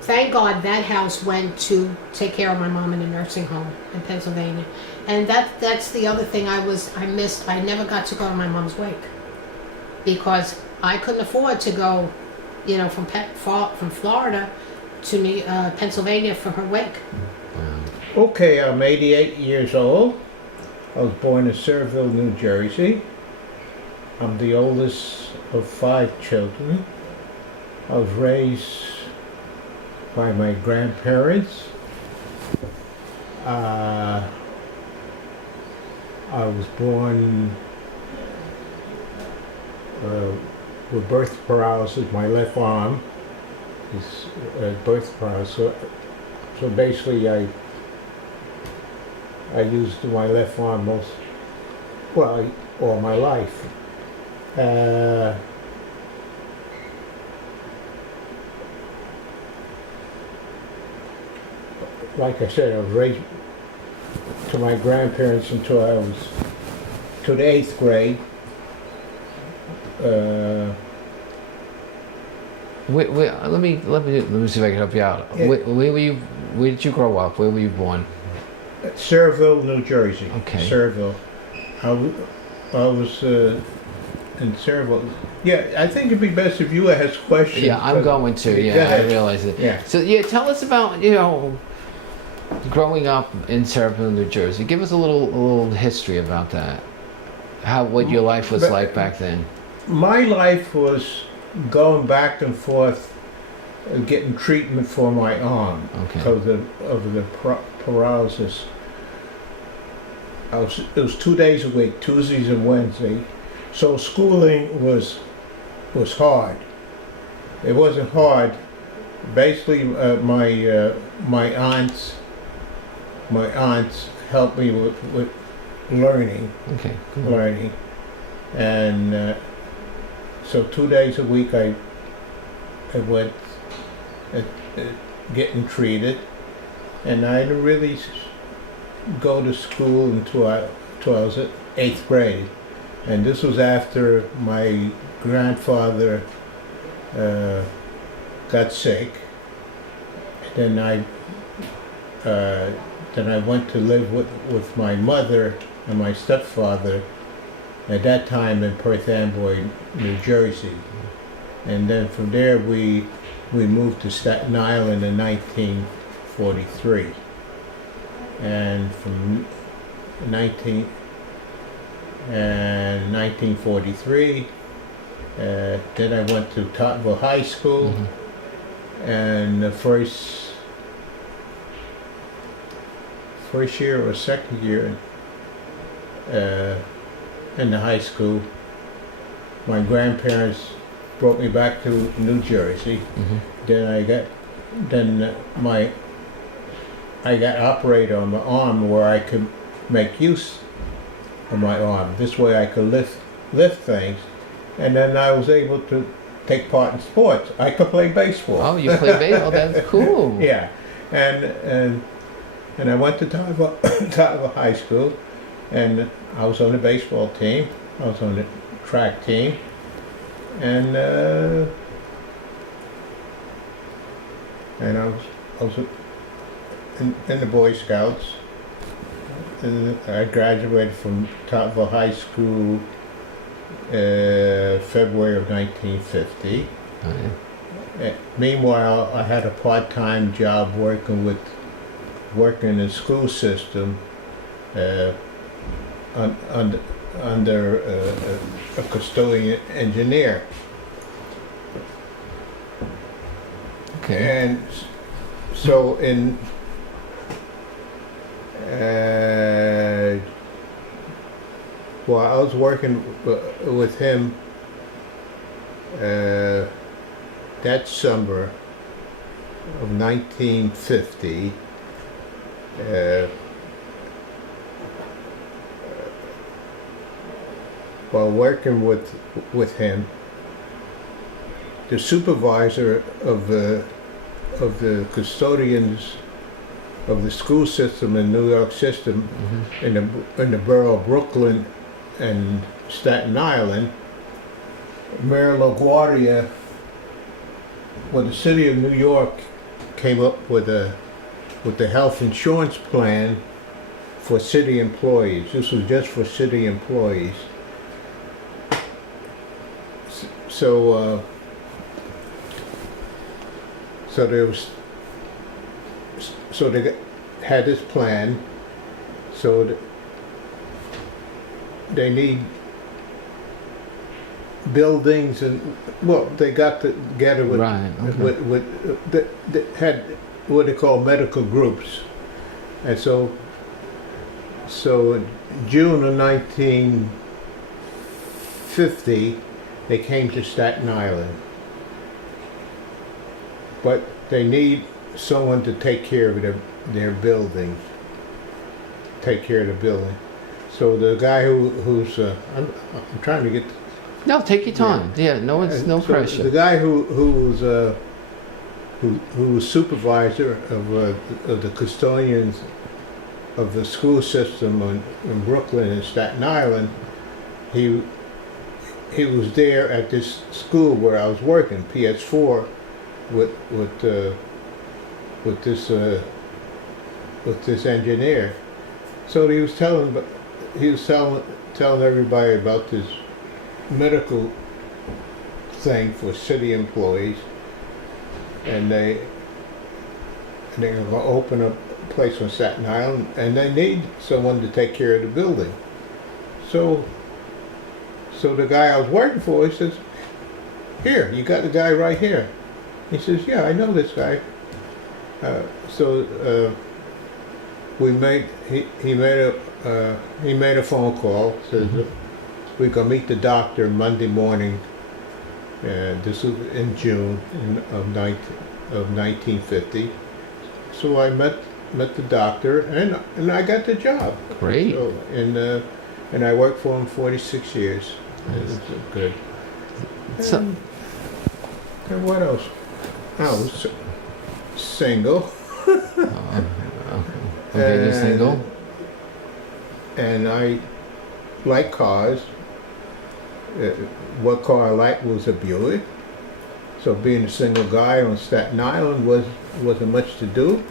thank God that house went to take care of my mom in a nursing home in Pennsylvania. And that's the other thing I missed. I never got to go to my mom's wake because I couldn't afford to go, you know, from Florida to Pennsylvania for her wake. Okay, I'm 88 years old. I was born in Sayreville, New Jersey. I'm the oldest of 5 children. I was raised by my grandparents. I was born with birth paralysis. My left arm is birth paralysis. So basically, I used my left arm all my life. Like I said, I was raised to my grandparents until I was to the 8th grade. Let me see if I can help you out. Yeah. Where did you grow up? Where were you born? Sayreville, New Jersey. Okay. Sayreville. I was in Sayreville. Yeah, I think it'd be best if you ask questions. Yeah, I'm going to. Go Yeah, ahead. I realize it. Yeah. So yeah, tell us about, you know, growing up in Sayreville, New Jersey. Give us a little history about that. What your life was like back then. My life was going back and forth, getting treatment for my arm Okay. because of the paralysis. It was 2 days a week, Tuesdays and Wednesdays. So schooling was hard. It wasn't hard. Basically, my aunts helped me with learning. Okay. Cool. And so 2 days a week I went getting treated, and I didn't really go to school until I was at 8th grade. And this was after my grandfather got sick. Then I went to live with my mother and my stepfather at that time in Perth Amboy, New Jersey. And then from there we moved to Staten Island in 1943. And from 1943, then I went to Tottenville High School. Mm-hmm. And the first year or second year in the high school, my grandparents brought me back to New Jersey. Mm-hmm. Then I got operated on my arm where I could make use of my arm. This way I could lift things, and then I was able to take part in sports. I could play baseball. Oh, you play baseball? That's cool. Yeah, and I went to Tottenville High School, and I was on the baseball team. I was on the track team, and I was in the Boy Scouts. And I graduated from Tottenville High School February of 1950. Oh, yeah. Meanwhile, I had a part-time job working in the school system under a custodian engineer. Okay. And so in well, I was working with him that summer of 1950. While working with him, the supervisor of the custodians of the school system in New York system in the borough of Brooklyn and Staten Island, Mayor LaGuardia, when the city of New York came up with the health insurance plan for city employees. This was just for city employees. So they had this plan. So they need buildings and they got together with Right. Okay. they had what they call medical groups, and so in June of 1950 they came to Staten Island, but they need someone to take care of their buildings, take care of the building. So the guy who's I'm trying to get. No, take your time. Yeah, no So pressure. the guy who was supervisor of the custodians of the school system in Brooklyn and Staten Island, he was there at this school where I was working, PS4, with this engineer. So he was telling everybody about this medical thing for city employees, and they're going to open up a place on Staten Island, and they need someone to take care of the building. So the guy I was working for, he says, "Here, you got the guy right here." He says, "Yeah, I know this guy." He made a phone call. Says we're gonna meet the doctor Monday morning. This was in June of 1950. So I met the doctor, and I got the job. Great. So, and I worked for him 46 years. It was good. So, And what else? I was single. okay, you're single. And I like cars. What car I liked was a Buick. So being a single guy on Staten Island wasn't much to do.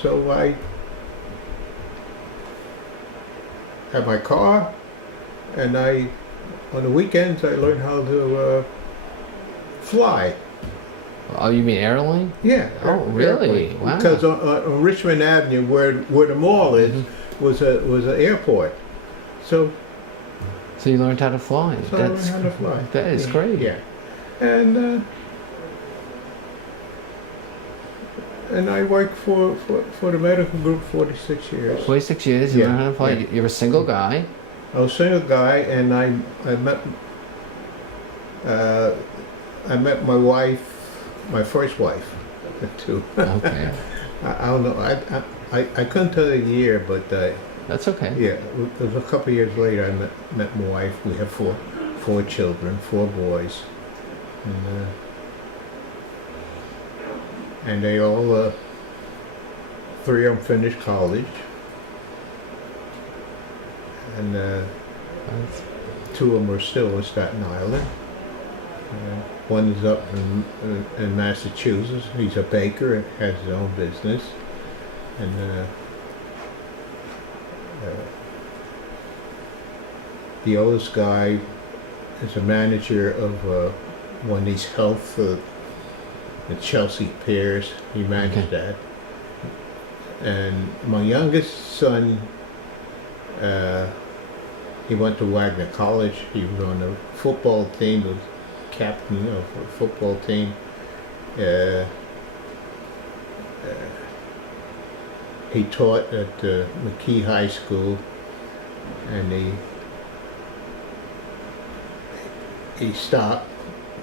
So I had my car, and on the weekends I learned how to fly. Oh, you mean airline? Yeah. Oh, really? airplane. Wow. Because on Richmond Avenue, where the mall is, was an airport. So you learned how to fly. I learned how to fly. That is great. Yeah. And I worked for the medical group 46 years. 46 years, you Yeah, learned how to fly. yeah. You're a single guy. I was a single guy, and I met my wife, my first wife, too. Okay. I don't know. I couldn't tell you the year, but That's okay. yeah, it was a couple of years later. I met my wife. We have four children, 4 boys, and they all 3 of them finished college, and 2 of them are still in Staten Island. One is up in Massachusetts. He's a baker and has his own business, and the oldest guy is a manager of one of these health, the Chelsea Piers. He managed that. And my youngest son, he went to Wagner College. He was on the football team, was captain of a football team. he taught at McKee High School, and he stopped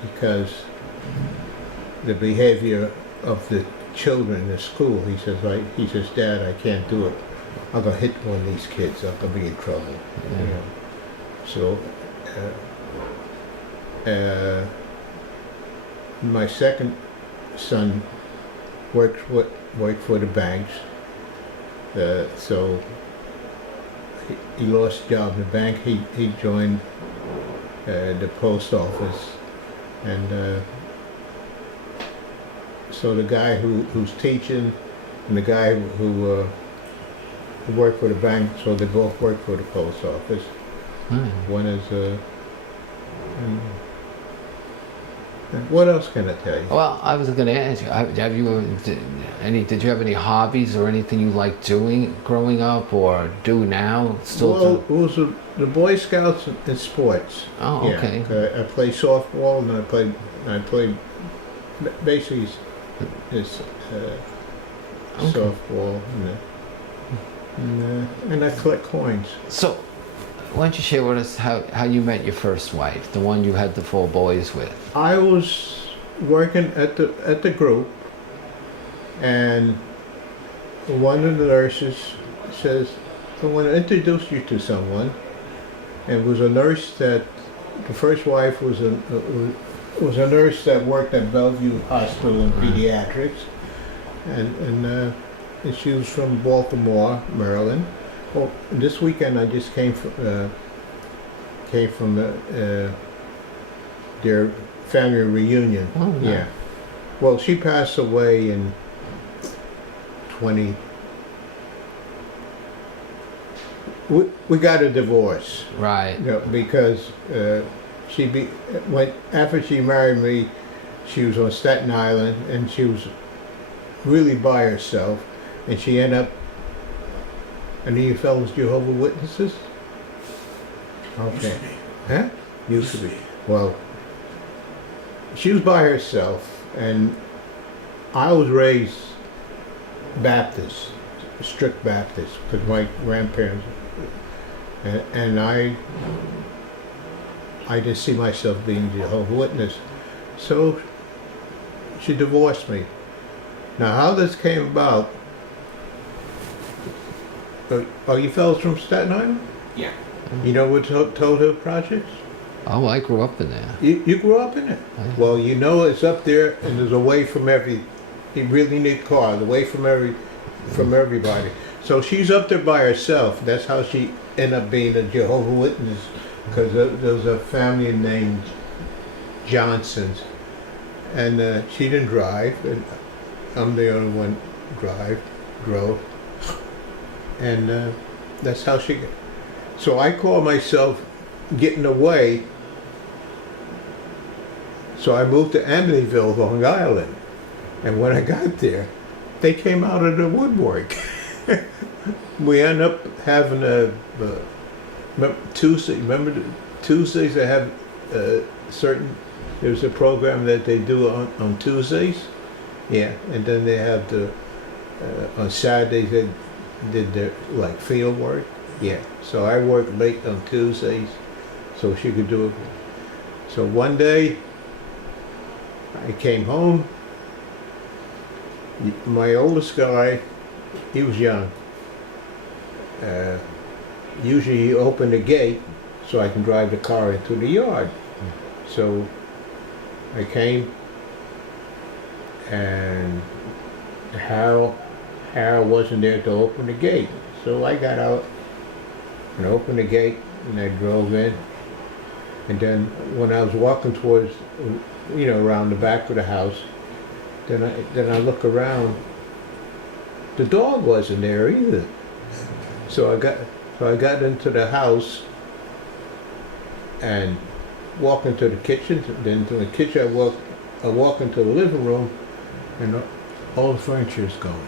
because the behavior of the children in the school. He says, Dad, I can't do it. I'm gonna hit one of these kids. I'm gonna be in trouble. You know. So my second son worked for the banks. So he lost a job in the bank. He joined the post office, and so the guy who's teaching and the guy who worked for the bank, so they both work for the post office. One is what else can I tell you? Well, I was going to ask you, have you did you have any hobbies or anything you liked doing growing up or do now? Well, it was the Boy Scouts and sports. Oh, okay. I played softball, and I played basically it's softball, and I collect coins. So, why don't you share with us how you met your first wife, the one you had the 4 boys with? I was working at the group, and one of the nurses says, I want to introduce you to someone. And it was a nurse that, the first wife was a nurse that worked at Bellevue Hospital in pediatrics, and she was from Baltimore, Maryland. Well, this weekend I just came from their family reunion. Oh, no. Yeah. Well, she passed away in 20. We got a divorce. Right. You know, because after she married me, she was on Staten Island, and she was really by herself, and she ended up. And you fellows Jehovah's Witnesses? Okay. Huh? Used to be. Well, she was by herself, and I was raised Baptist, strict Baptist, because my grandparents, and I didn't see myself being Jehovah's Witness. So she divorced me. Now, how this came about, are you fellas from Staten Island? Yeah. You know what Toad Hill Projects? Oh, I grew up in there. You grew up in it? Well, you know it's up there, and there's away from you really need cars, away from everybody. So she's up there by herself. That's how she ended up being a Jehovah's Witness, because there was a family named Johnsons, and she didn't drive, and I'm the only one drove. And that's how she. So I call myself getting away. So I moved to Amityville, Long Island, and when I got there, they came out of the woodwork. We ended up having Tuesday. Remember the Tuesdays they have certain. There's a program that they do on Tuesdays. Yeah, and then they have on Saturdays they did their like field work. Yeah, so I worked late on Tuesdays so she could do it. So one day I came home. My oldest guy, he was young. Usually he opened the gate so I can drive the car into the yard. So I came, and Harold wasn't there to open the gate. So I got out and opened the gate, and I drove in. And then when I was walking towards, around the back of the house, then I look around. The dog wasn't there either. So I got into the house and walked into the kitchen. Then to the kitchen, I walk into the living room, and all the furniture is gone.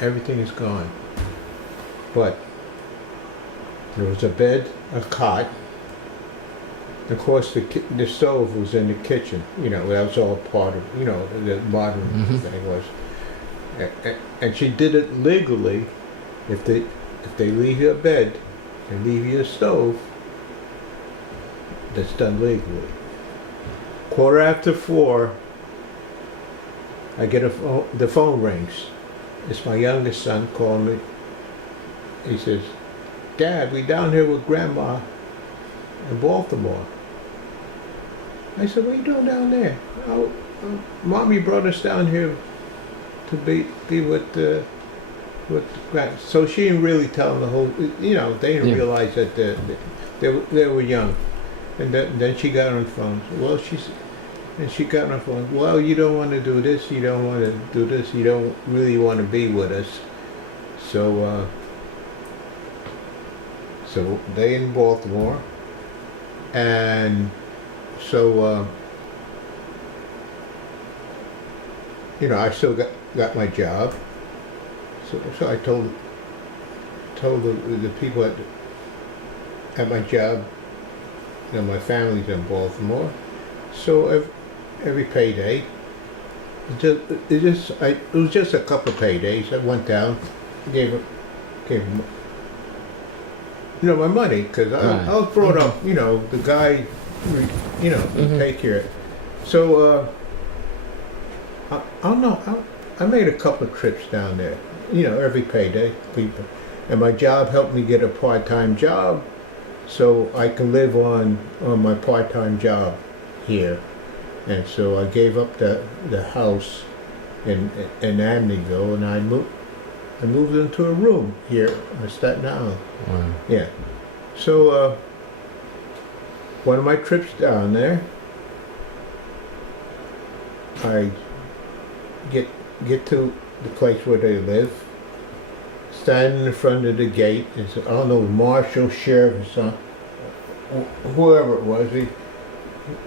Everything is gone. But there was a bed, a cot. Of course, the stove was in the kitchen. That was all part of, the modern thing was. And she did it legally. If they leave your bed and leave your stove, that's done legally. 4:15, I get the phone rings. It's my youngest son calling me. He says, "Dad, we down here with Grandma in Baltimore." I said, "What are you doing down there?" "Oh, Mommy brought us down here to be with Grand." So she didn't really tell them the whole. They didn't Yeah. realize that they were young. And then she got on the phone. Well, she got on the phone. "Well, you don't want to do this. You don't want to do this. You don't really want to be with us." So they in Baltimore, and so I still got my job. So I told the people at my job, my family's in Baltimore. So every payday, it was just a couple of paydays. I went down, gave them, my money, because Right. I was brought up, the guy, take care. So I don't know. I made a couple of trips down there, every payday. And my job helped me get a part-time job, so I can live on my part-time job here. And so I gave up the house in Amityville, and I moved into a room here in Staten Island. Wow. Yeah. So one of my trips down there, I get to the place where they live, standing in front of the gate, and I don't know, marshal, sheriff, or something, whoever it was.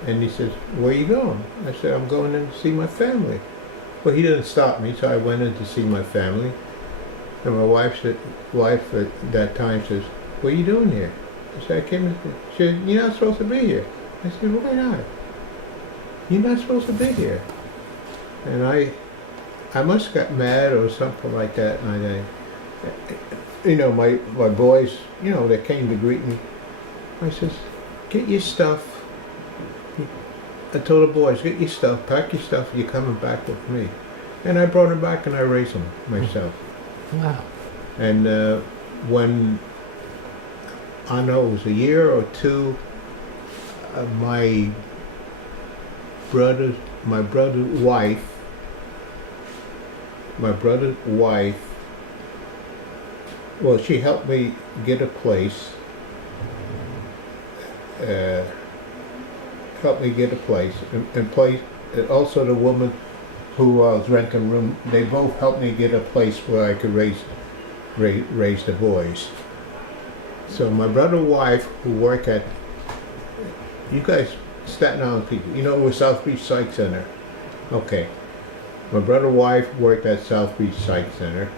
And he says, "Where you going?" I said, "I'm going in to see my family." Well, he didn't stop me, so I went in to see my family. And my wife at that time says, "What are you doing here?" I said, "I came in." She said, "You're not supposed to be here." I said, "Why not?" "You're not supposed to be here." And I must have got mad or something like that. And my boys, they came to greet me. I says, "Get your stuff." I told the boys, "Get your stuff, pack your stuff, you're coming back with me." And I brought them back and I raised them myself. Wow. And when, I don't know, it was a year or two, my brother's wife, well, she helped me get a place. And also the woman who was renting a room, they both helped me get a place where I could raise the boys. So my brother's wife, who worked at, you guys, Staten Island people, where South Beach Psych Center? Okay. My brother's wife worked at South Beach Psych Center.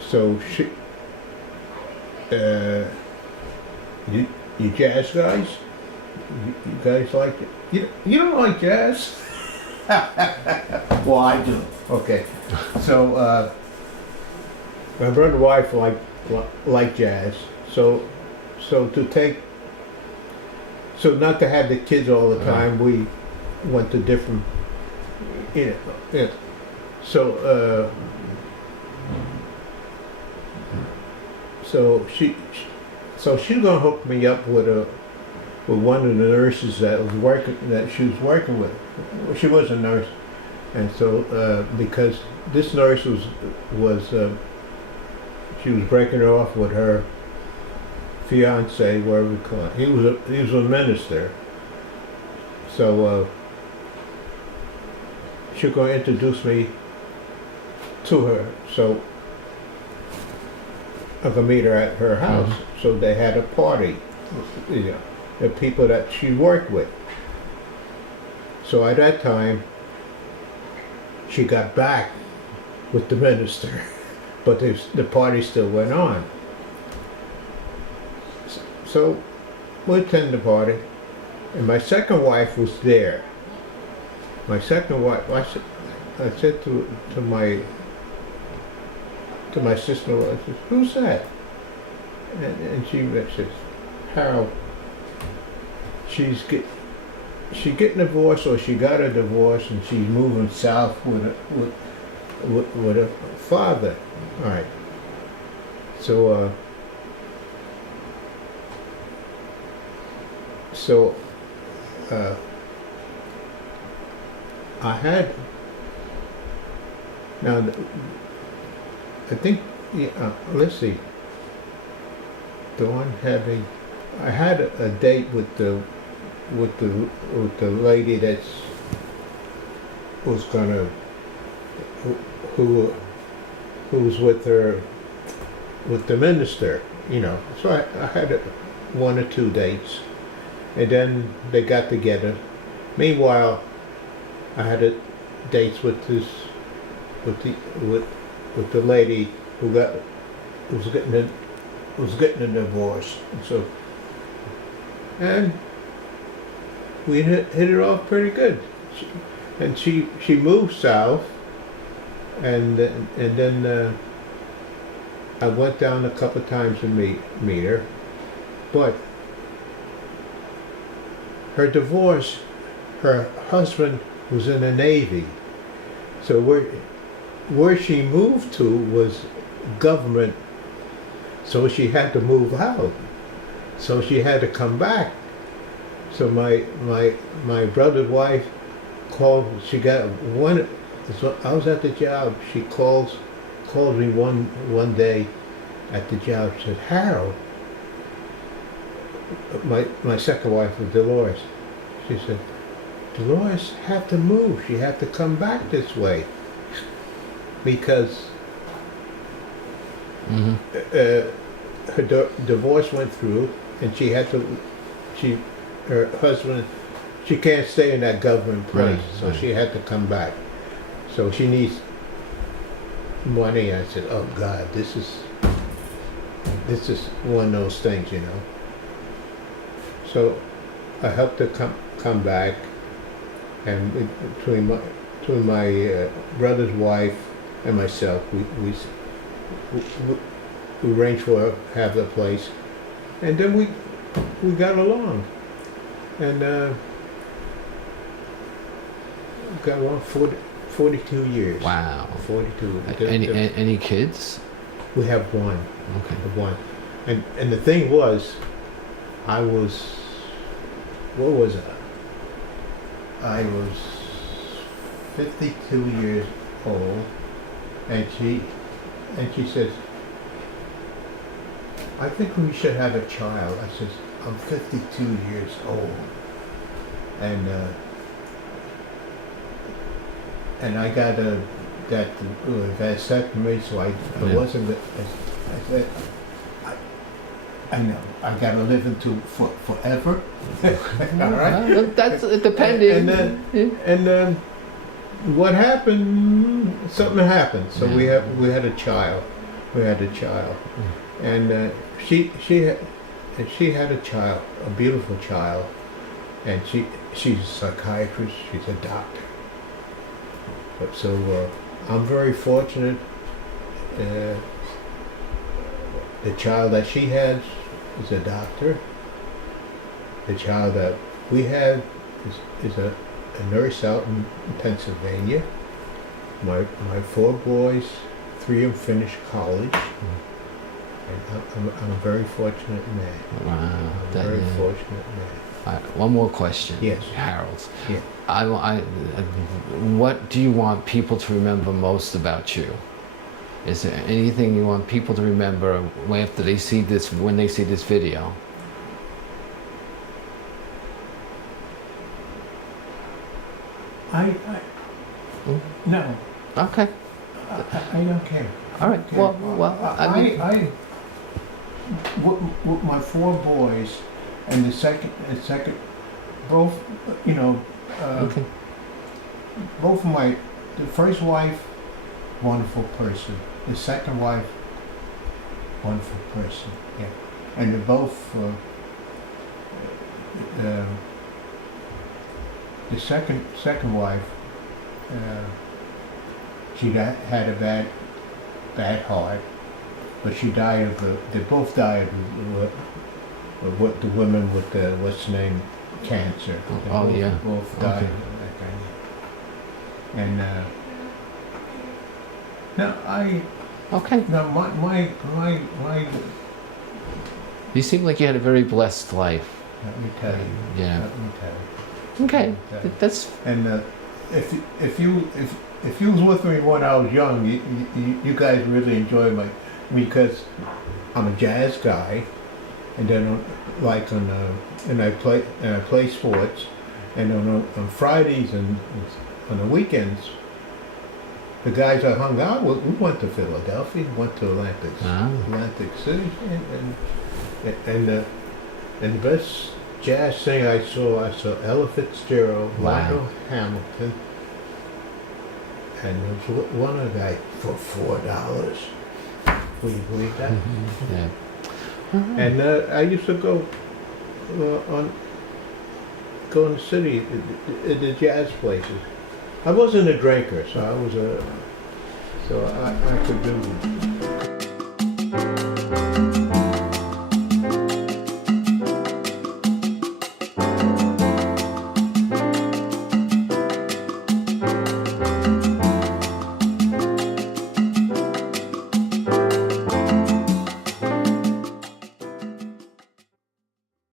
So she, you jazz guys? You guys like it? You don't like jazz? Well, I do. Okay. So my brother's wife liked jazz. So not to have the kids all the time, we went to different, So she's gonna hook me up with one of the nurses that she was working with. She was a nurse, and so because this nurse she was breaking it off with her fiance, whatever we call it. He was a minister, so she was going to introduce me to her. So I could meet her at her house. Mm-hmm. So they had a party, the people that she worked with. So at that time, she got back with the minister, but the party still went on. So we attended the party, and my second wife was there. My second wife, I said to my sister-in-law, I said, "Who's that?" And she says, "Harold. She's getting divorced, or she got a divorce, and she's moving south with her father." All right. So I had now. I think. Yeah, let's see. Dawn had I had a date with the lady that's was gonna who was with her with the minister, you know. So I had one or two dates, and then they got together. Meanwhile, I had dates with the lady who was getting a divorce, and we hit it off pretty good. She moved south, and then I went down a couple of times to meet her, but her divorce, her husband was in the Navy, so where she moved to was government, so she had to move out, so she had to come back. So my brother's wife called. She got one. So I was at the job. She called me one day at the job. She said, "Harold," my second wife was Dolores. She said, "Dolores had to move. She had to come back this way because her divorce went through, and she had to. Her husband, she can't stay in that government place, so she had to come back. So she needs money." I said, "Oh God, this is one of those things, you know." So I helped her come back, and between my brother's wife and myself, we arranged for her to have the place, and then we got along. And got along 42 years. Wow. 42. Any kids? We have one. Okay. One. And the thing was, what was it? I was 52 years old, and she says, "I think we should have a child." I says, "I'm 52 years old, and I got that vasectomy, so I wasn't." I said, I know I got to live into forever." All right. Well, that's depending. And then what happened? Something happened. So we had a child. We had a child, and she had a child, a beautiful child, and she's a psychiatrist. She's a doctor. But so I'm very fortunate. The child that she has is a doctor. The child that we have is a nurse out in Pennsylvania. My 4 boys, 3 of them finished college. And I'm a very fortunate man. Wow. I'm a very fortunate man. All right, one more question. Yes. Harold. Yeah. What do you want people to remember most about you? Is there anything you want people to remember when they see this video? No. Okay. I don't care. All right. Well, I mean, with my 4 boys, and the second, both, you know, okay. both of the first wife, wonderful person. The second wife, wonderful person. Yeah, and they're both. The second wife, She had a bad heart, but she died of they both died of what the women with the, what's the name, cancer. They Oh, both, yeah. both died Okay. of that kind of. And, no, Okay. no, my, You seem like you had a very blessed life. let me tell you, Yeah. let me tell you. Okay. That's And if you was with me when I was young, you guys really enjoy because I'm a jazz guy, and then like and I play sports, and on Fridays and on the weekends, the guys I hung out with, we went to Philadelphia, went to Atlantic City, and the best jazz thing I saw Ella Fitzgerald, Wow. Lionel Hamilton, and there was one other guy for $4. Will you believe that? yeah. And I used to go go in the city, the jazz places. I wasn't a drinker, so I could do